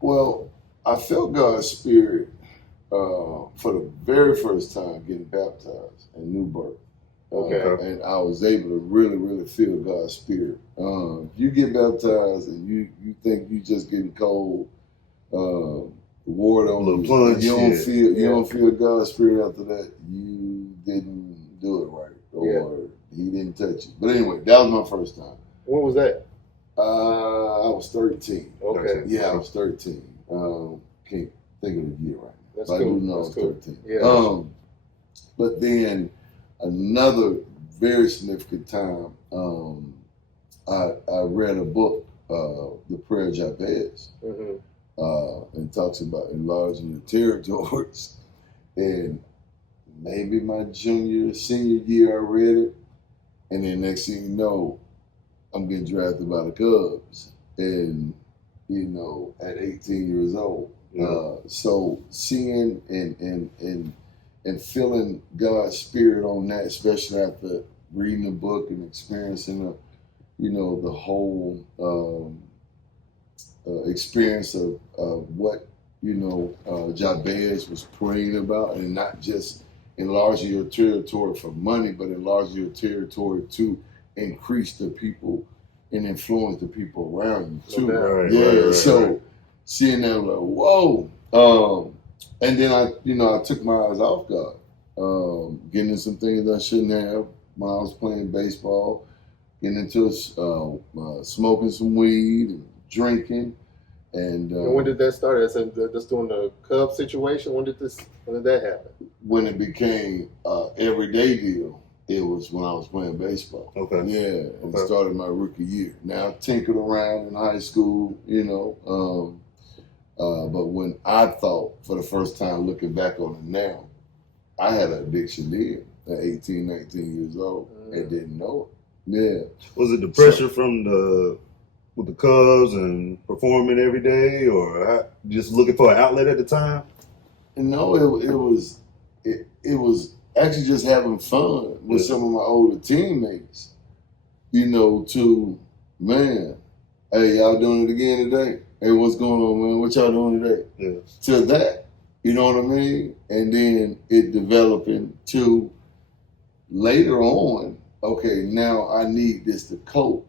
Well, I felt God's spirit for the very first time getting baptized in New Birth. Okay. And I was able to really, really feel God's spirit. You get baptized and you think you just getting cold water on Little you. plunge, You don't feel God's spirit after that. You didn't do it right, or He didn't touch you. But anyway, that was my first time. When was that? I was 13. Okay. Yeah, I was 13. Can't think of the year right now. That's but cool. I do know I was That's cool. 13. Yeah. But then another very significant time, I read a book, The Prayer of Jabez, Mm-hmm. and talks about enlarging your territories. And maybe my senior year, I read it, and then next thing you know, I'm getting drafted by the Cubs, and at 18 years old. So seeing and feeling God's spirit on that, especially after reading the book and experiencing the whole experience of what Jabez was praying about, and not just enlarging your territory for money, but enlarging your territory to increase the people and influence the people around you too. Right. So seeing that, like, whoa. And then I took my eyes off God, getting into some things I shouldn't have. When I was playing baseball, getting into smoking some weed and drinking. And when did that start? That's during the Cubs situation. When did that happen? When it became everyday deal, it was when I was playing baseball. Okay. Yeah, and started my rookie year. Now I tinkered around in high school, but when I thought for the first time, looking back on it now, I had an addiction then at 18, 19 years old and didn't know it. Yeah. Was it the pressure from with the Cubs and performing every day, or just looking for an outlet at the time? No, it was actually just having fun with some of my older teammates. Man, hey, y'all doing it again today? Hey, what's going on, man? What y'all doing today? Yeah. To that, you know what I mean? And then it developing to later on, okay, now I need this to cope,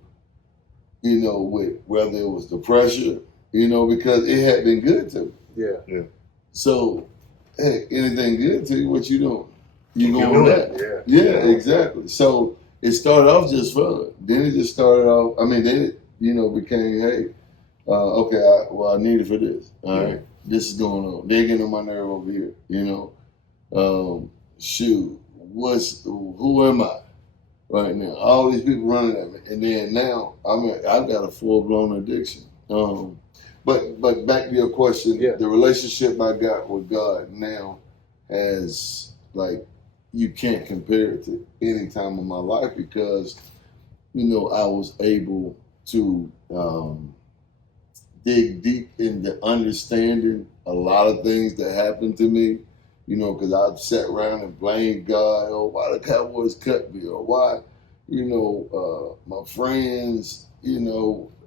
with whether it was the pressure, because it had been good to me. Yeah. So, hey, anything good to you, what you doing? You going doing with that? Yeah, exactly. So it started off just fun. Then it just started off, then it, became, hey, okay, I need it for this. All right, this is going on. They're getting on my nerve over here, shoot, who am I right now? All these people running at me. And then now, I've got a full-blown addiction. But back to your question, the relationship I got with God now has, you can't compare it to any time of my life, because, I was able to dig deep into understanding a lot of things that happened to me, because I've sat around and blamed God, why the Cowboys cut me, or why, my friends,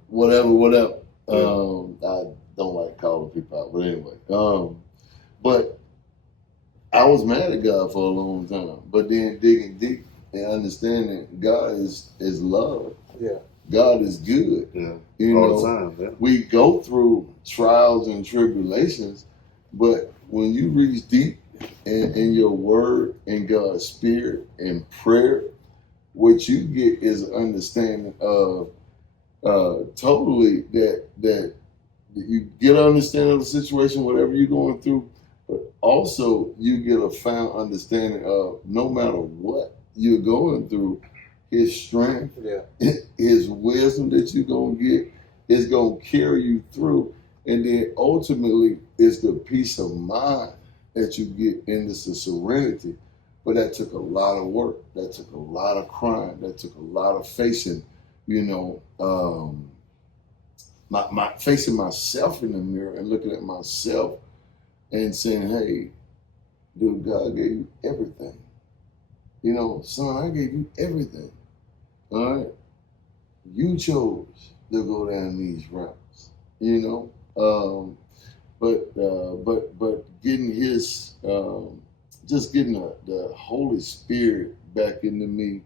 whatever. I don't like calling people out, but anyway. But I was mad at God for a long time, but then digging deep and understanding God is love. Yeah. God is good. Yeah. All the time. Yeah. We go through trials and tribulations, but when you reach deep in your word and God's spirit and prayer, what you get is an understanding of totally that you get an understanding of the situation, whatever you're going through, but also you get a found understanding of no matter what you're going through, his strength, his wisdom that you're going to get is going to carry you through. And then ultimately, it's the peace of mind that you get in this serenity. But that took a lot of work. That took a lot of crying. That took a lot of facing, facing myself in the mirror and looking at myself and saying, hey, dude, God gave you everything. Son, I gave you everything. All right? You chose to go down these routes, but getting his, just getting the Holy Spirit back into me,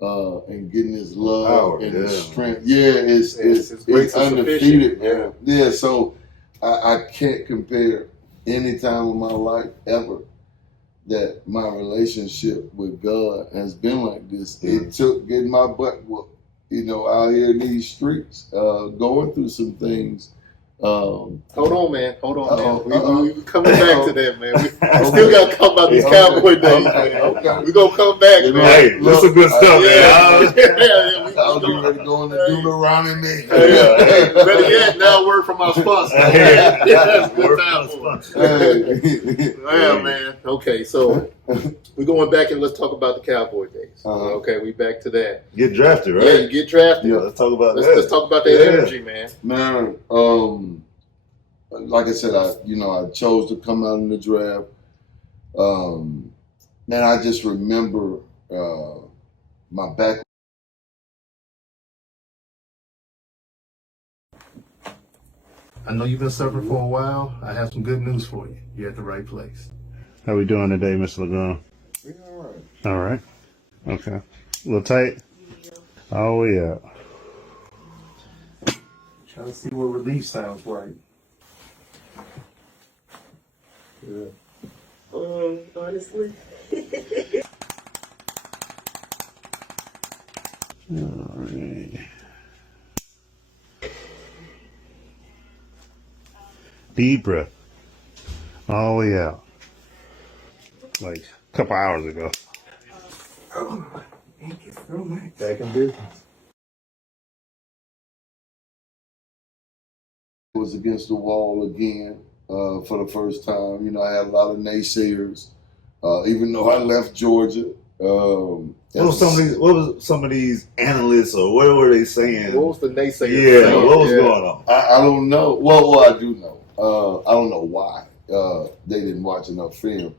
and getting his love and his strength. Yeah, it's undefeated, man. Yeah, so I can't compare any time of my life ever that my relationship with God has been like this. It took getting my butt whooped, out here in these streets, going through some things. Hold on, man. We coming back to that, man. We still got to talk about these Cowboy days, man. Okay. We're going to come back, man. Hey, that's some good stuff, man. I was getting ready to go in the doodle around in me. Better yet, now word from our sponsor. That's good time. Yeah, man. Okay, so we're going back and let's talk about the Cowboy days. Okay, we back to that. Get drafted, right? Yeah, you get drafted. Yeah, let's talk about that. Let's talk about that energy, man. Man, like I said, I chose to come out in the draft. Man, I just remember my back. I know you've been suffering for a while. I have some good news for you. You're at the right place. How we doing today, Mr. LeGrand? Yeah, all right. All right. Okay. A little tight? Oh, yeah. Trying to see what relief sounds like. Yeah. Honestly. All right. Deep breath. All the way out. Like a couple hours ago. Thank you so much. Back in business. Was against the wall again for the first time. I had a lot of naysayers, even though I left Georgia. What was some of these analysts or what were they saying? What was the naysayer? Yeah, what was going on? I don't know. Well, I do know. I don't know why they didn't watch enough film.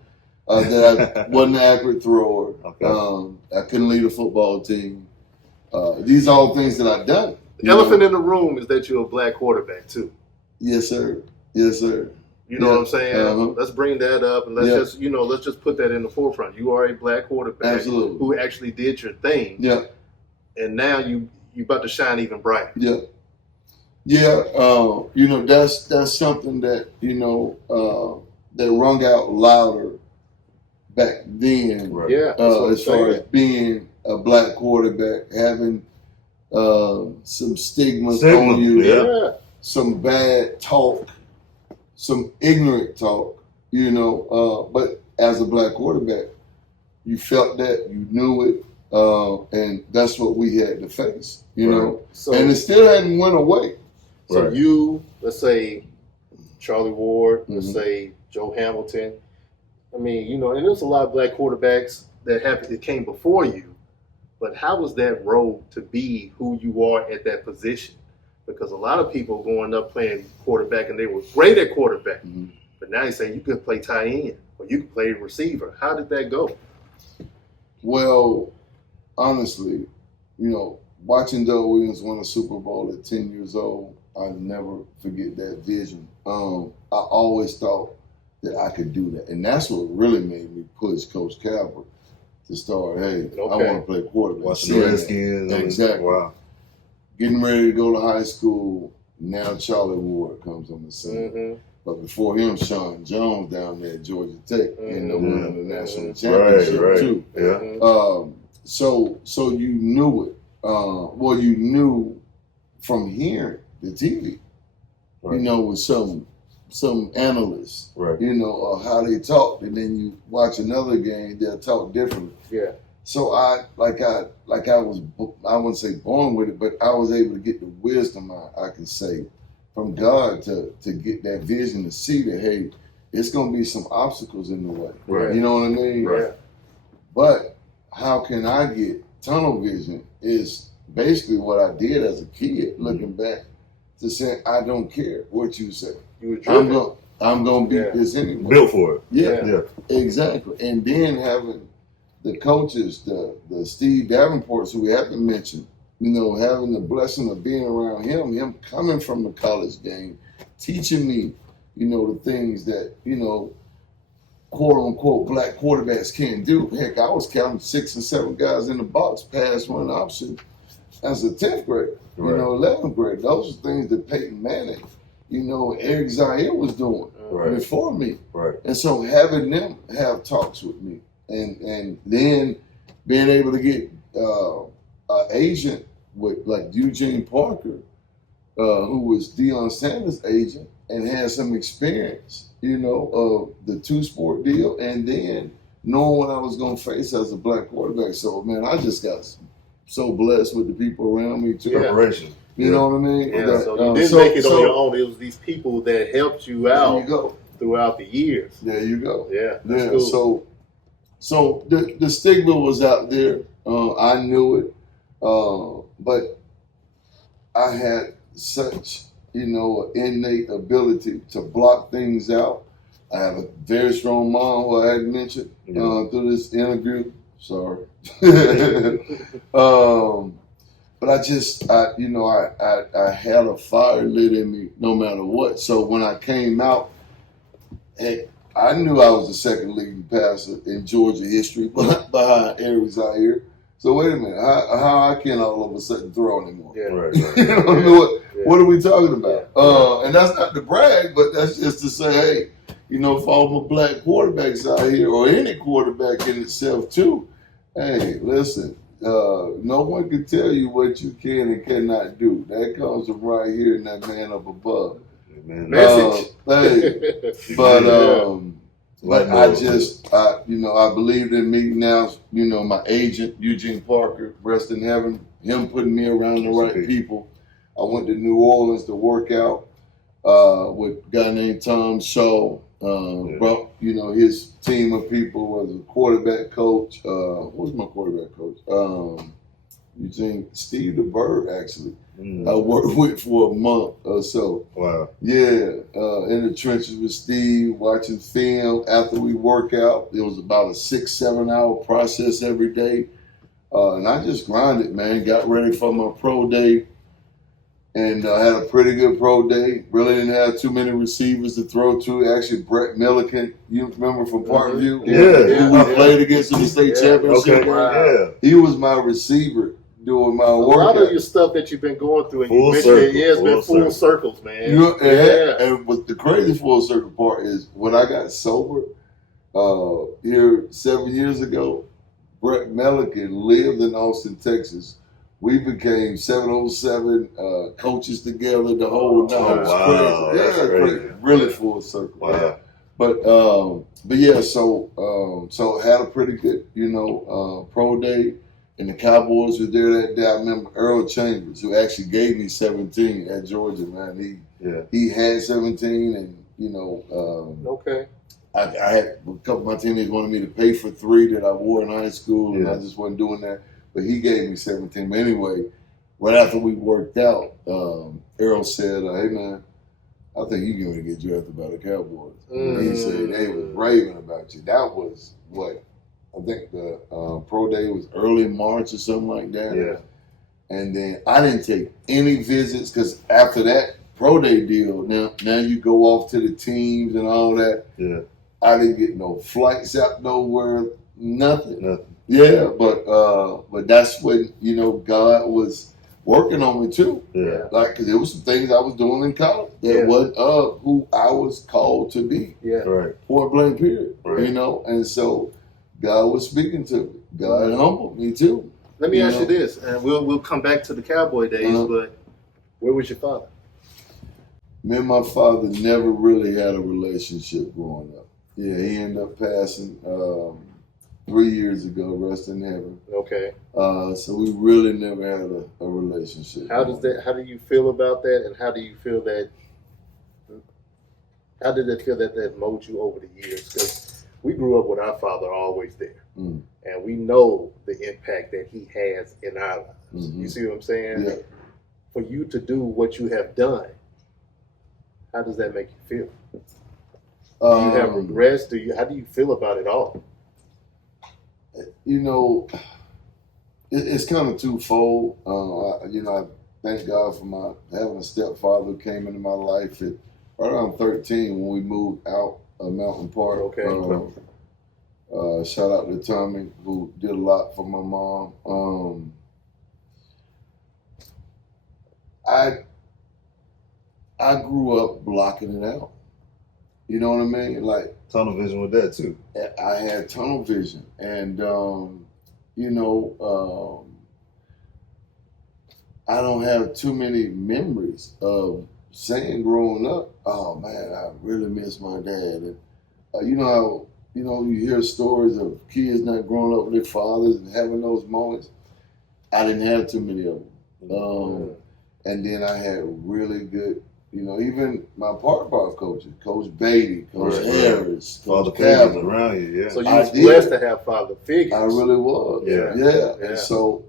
That I wasn't an accurate thrower. Okay. I couldn't lead a football team. These are all things that I've done. The elephant in the room is that you're a black quarterback too. Yes, sir. Yes, sir. You know what I'm saying? Let's bring that up and let's just put that in the forefront. You are a black quarterback who actually did your thing. Yeah. And now you about to shine even brighter. Yeah. Yeah. That's something that, that rung out louder back then. Right. Yeah. As far as being a black quarterback, having some stigmas on you. Yeah. Some bad talk, some ignorant talk, but as a black quarterback, you felt that, you knew it, and that's what we had to face, know. So, and it still hadn't went away. So let's say Charlie Ward, let's say Joe Hamilton. I mean, and there's a lot of black quarterbacks that came before you, but how was that road to be who you are at that position? Because a lot of people going up playing quarterback and they were great at quarterback. But now you say you could play tight end or you could play receiver. How did that go? Well, honestly, watching Doug Williams win a Super Bowl at 10 years old, I'll never forget that vision. I always thought that I could do that. And that's what really made me push Coach Calvert to start, hey, I want to play quarterback. Watching the Redskins. Exactly. Wow. Getting ready to go to high school, now Charlie Ward comes on the scene. But before him, Sean Jones down there at Georgia Tech, winning the national championship too. Yeah. so you knew it. Well, you knew from hearing the TV, Right. with some analysts, Right. how they talked, and then you watch another game, they'll talk differently. Yeah. So I wouldn't say born with it, but I was able to get the wisdom, I can say, from God to get that vision to see that, hey, it's going to be some obstacles in the way. Right. You know what I mean? Right. But how can I get tunnel vision is basically what I did as a kid, looking back to say, I don't care what you say. You were driven. I'm going to beat Yeah. this anyway. Built for it. Yeah, Yeah. exactly. And then having the coaches, the Steve Davenports, who we haven't mentioned, having the blessing of being around him coming from the college game, teaching me, the things that, quote unquote black quarterbacks can't do. Heck, I was counting 6 and 7 guys in the box, pass one option as a 10th grader, Right. 11th grade. Those are things that Peyton Manning, Eric Zaire was doing Right. before me. Right. And so having them have talks with me and then being able to get an agent with like Eugene Parker, who was Deion Sanders' agent and had some experience, of the 2-sport deal, and then knowing what I was going to face as a black quarterback. So, man, I just got so blessed with the people around me, too. Yeah. Preparation. You know what I mean? Yeah. That, So you didn't make it on your own. It was these people that helped you There out you go. throughout the years. There you go. Yeah. That's Yeah, cool. so the stigma was out there. I knew it, but I had such innate ability to block things out. I have a very strong mom, who I had mentioned through this interview. Sorry, but I had a fire lit in me no matter what. So when I came out, heck, I knew I was the second leading passer in Georgia history behind Eric Zaire. So wait a minute, how I can't all of a sudden throw anymore? Yeah. Right. What are we talking about? And that's not to brag, but that's just to say, hey, for all my black quarterbacks out here, or any quarterback in itself too, hey, listen, no one can tell you what you can and cannot do. That comes from right here in that man up above. Man. Message. But Like I believed in me now. My agent Eugene Parker, rest in heaven, him putting me around the right people. I went to New Orleans to work out with a guy named Tom Shaw. Brought his team of people, was a quarterback coach. What was my quarterback coach? Steve DeBerg, actually. I worked with for a month or so. Wow. Yeah, in the trenches with Steve, watching film after we work out. It was about a 6-7 hour process every day. And I just grinded, man. Got ready for my pro day. And I had a pretty good pro day. Really didn't have too many receivers to throw to. Actually, Brett Milliken, you remember from Parkview? Yeah. Who we played against in the state championship. Okay. Wow. Yeah. He was my receiver doing my A work. lot of your stuff that you've been going through, and you Full mentioned it, circle, it's been full full circles, man. And what the crazy full circle part is, when I got sober here 7 years ago, Brett Milliken lived in Austin, Texas. We became 707 coaches together the whole night. Oh, It was wow. crazy. That's Yeah, crazy. really full circle. Wow. But yeah, so had a pretty good, pro day, and the Cowboys were there that day. I remember Earl Chambers, who actually gave me 17 at Georgia, man. He had 17, and Okay. I had a couple of my teammates wanted me to pay for 3 that I wore in high school, and Yeah. I just wasn't doing that. But he gave me 17. But anyway, right after we worked out, Earl said, "Hey man, I think you're going to get drafted by the Cowboys." He said they was raving about you. That was what I think the pro day was early March or something like that. Yeah. And then I didn't take any visits, because after that pro day deal, now you go off to the teams and all that. Yeah. I didn't get no flights out nowhere, nothing. Nothing. Yeah, but that's when God was working on me too. Yeah. Because there was some things I was doing in college that wasn't who I was called to be. Yeah. Right. Point blank period. Right. And so God was speaking to me. God humbled me too. Let me ask know? you this, and we'll come back to the Cowboy days, but where was your father? Me and my father never really had a relationship growing up. Yeah, he ended up passing 3 years ago, rest in heaven. Okay. So we really never had a relationship. How do you feel about that, and how did it feel that molded you over the years? Because we grew up with our father always there. And we know the impact that he has in our lives. Mm-hmm. You see what I'm saying? Yeah. For you to do what you have done, how does that make you feel? Do you have regrets? How do you feel about it all? You know, it's kind of twofold. I thank God for having a stepfather who came into my life at right around 13 when we moved out of Mountain Park. Okay. Shout out to Tommy, who did a lot for my mom. I grew up blocking it out. You know what I mean? Like Tunnel vision with that too. I had tunnel vision, and I don't have too many memories of saying growing up, "Oh man, I really miss my dad." And you know how you hear stories of kids not growing up with their fathers and having those moments. I didn't have too many of them. And then I had really good, even my part coaches, Coach Beatty, Coach Harris, Father Coach figures Cabot. around you, yeah. So you was blessed to have father figures. I really was. Yeah. And so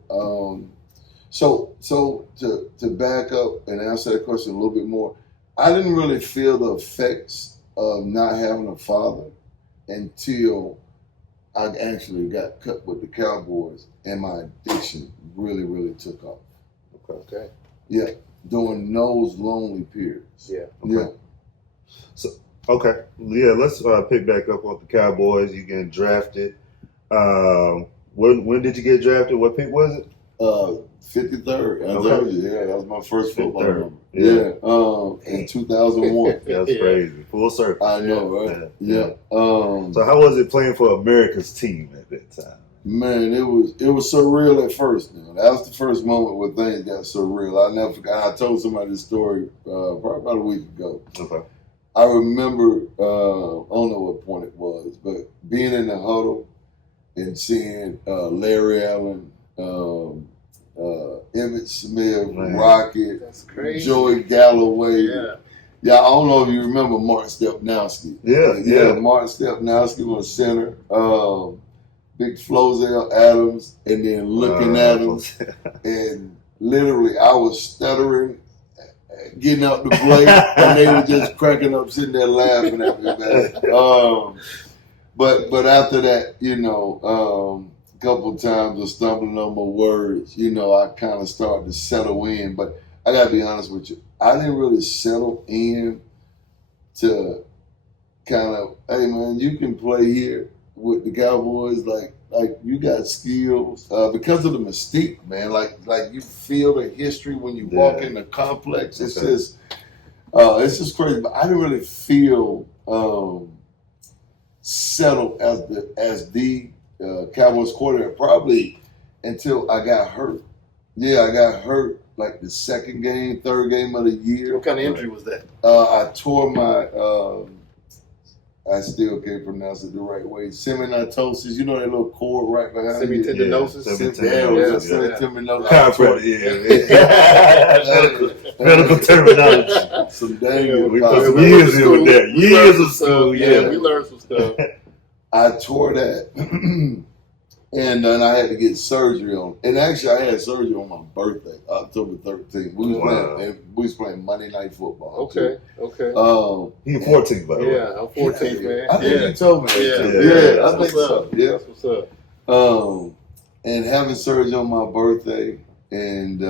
to back up and answer that question a little bit more, I didn't really feel the effects of not having a father until I actually got cut with the Cowboys and my addiction really, really took off. Okay. Yeah, during those lonely periods. Yeah. Yeah. So let's pick back up on the Cowboys. You getting drafted. When did you get drafted? What pick was it? 53rd. Okay. Yeah, that was my first football 53rd. number. Yeah. In 2001. That's crazy. Full circle. I know, right? Yeah. So how was it playing for America's team at that time? Man, it was surreal at first. That was the first moment where things got surreal. I never forgot. I told somebody this story probably about a week ago. Okay. I remember, I don't know what point it was, but being in the huddle and seeing Larry Allen, Emmitt Smith, Rocket, That's crazy. Joey Galloway. Yeah. I don't know if you remember Martin Stepnowski. Yeah. Martin Stepnowski was center. Big Flozell Adams, and then looking at him, and literally I was stuttering, getting up to play, and they were just cracking up, sitting there laughing at me, man. But after that, a couple of times of stumbling on my words, I kind of started to settle in. But I gotta be honest with you, I didn't really settle in to kind of, hey man, you can play here with the Cowboys, like you got skills because of the mystique, man. Like you feel the history when you walk in the complex. It's just crazy. But I didn't really feel settled as the Cowboys quarterback probably until I got hurt. Yeah, I got hurt like the third game of the year. What kind of injury was that? I tore my. I still can't pronounce it the right way. Seminotosis, that little cord right behind it. Semitendinosis. Medical terminology. Some dang we put some years in with that. Years of school. Yeah, we learned some stuff. I tore that, and then I had to get surgery on. And actually, I had surgery on my birthday, October 13th. We was playing Monday Night Football. Okay. You're 14, by the way. Yeah, I'm 14, man. I think you told me that. Yeah, I think so. Yeah. That's what's up. And having surgery on my birthday and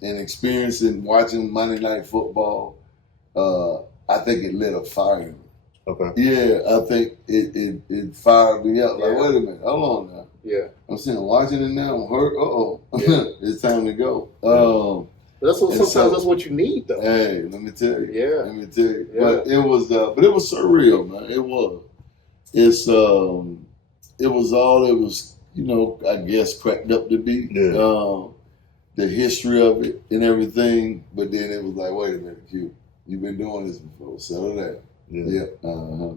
experiencing watching Monday Night Football, I think it lit a fire in me. Okay. Yeah, I think it fired me up. Like, wait a minute, hold on now. Yeah. I'm sitting watching it now. I'm hurt. It's time to go. That's what sometimes that's what you need, though. Hey, let me tell you. Yeah. Let me tell you. Yeah. But it was surreal, man. It was. It's it was all it was, I guess cracked up to be. Yeah. The history of it and everything, but then it was like, wait a minute, Q, you've been doing this before, settle down. Yeah. Uh-huh.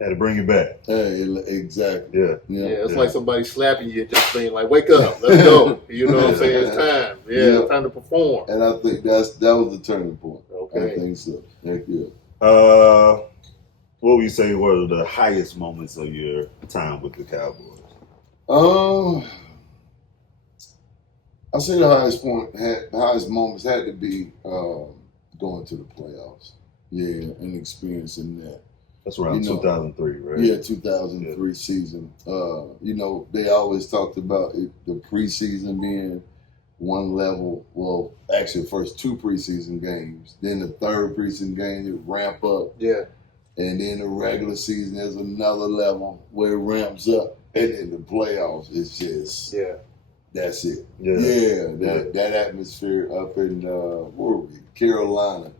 Had to bring it back. Exactly. Yeah. It's like somebody slapping you, just saying like, "Wake up, let's go." You know what I'm saying? It's time. Yeah, it's time to perform. And I think that was the turning point. Okay. I think so. Heck yeah. What would you say were the highest moments of your time with the Cowboys? I say the highest moments had to be going to the playoffs. Yeah, and experiencing that. That's around 2003, right? Yeah, 2003 season. They always talked about the preseason being one level. Well, actually, the first two preseason games. Then the third preseason game, it ramp up. Yeah. And then the regular season, there's another level where it ramps up. And then the playoffs, it's just, that's it. Yeah. That atmosphere up in, where were we? Carolina.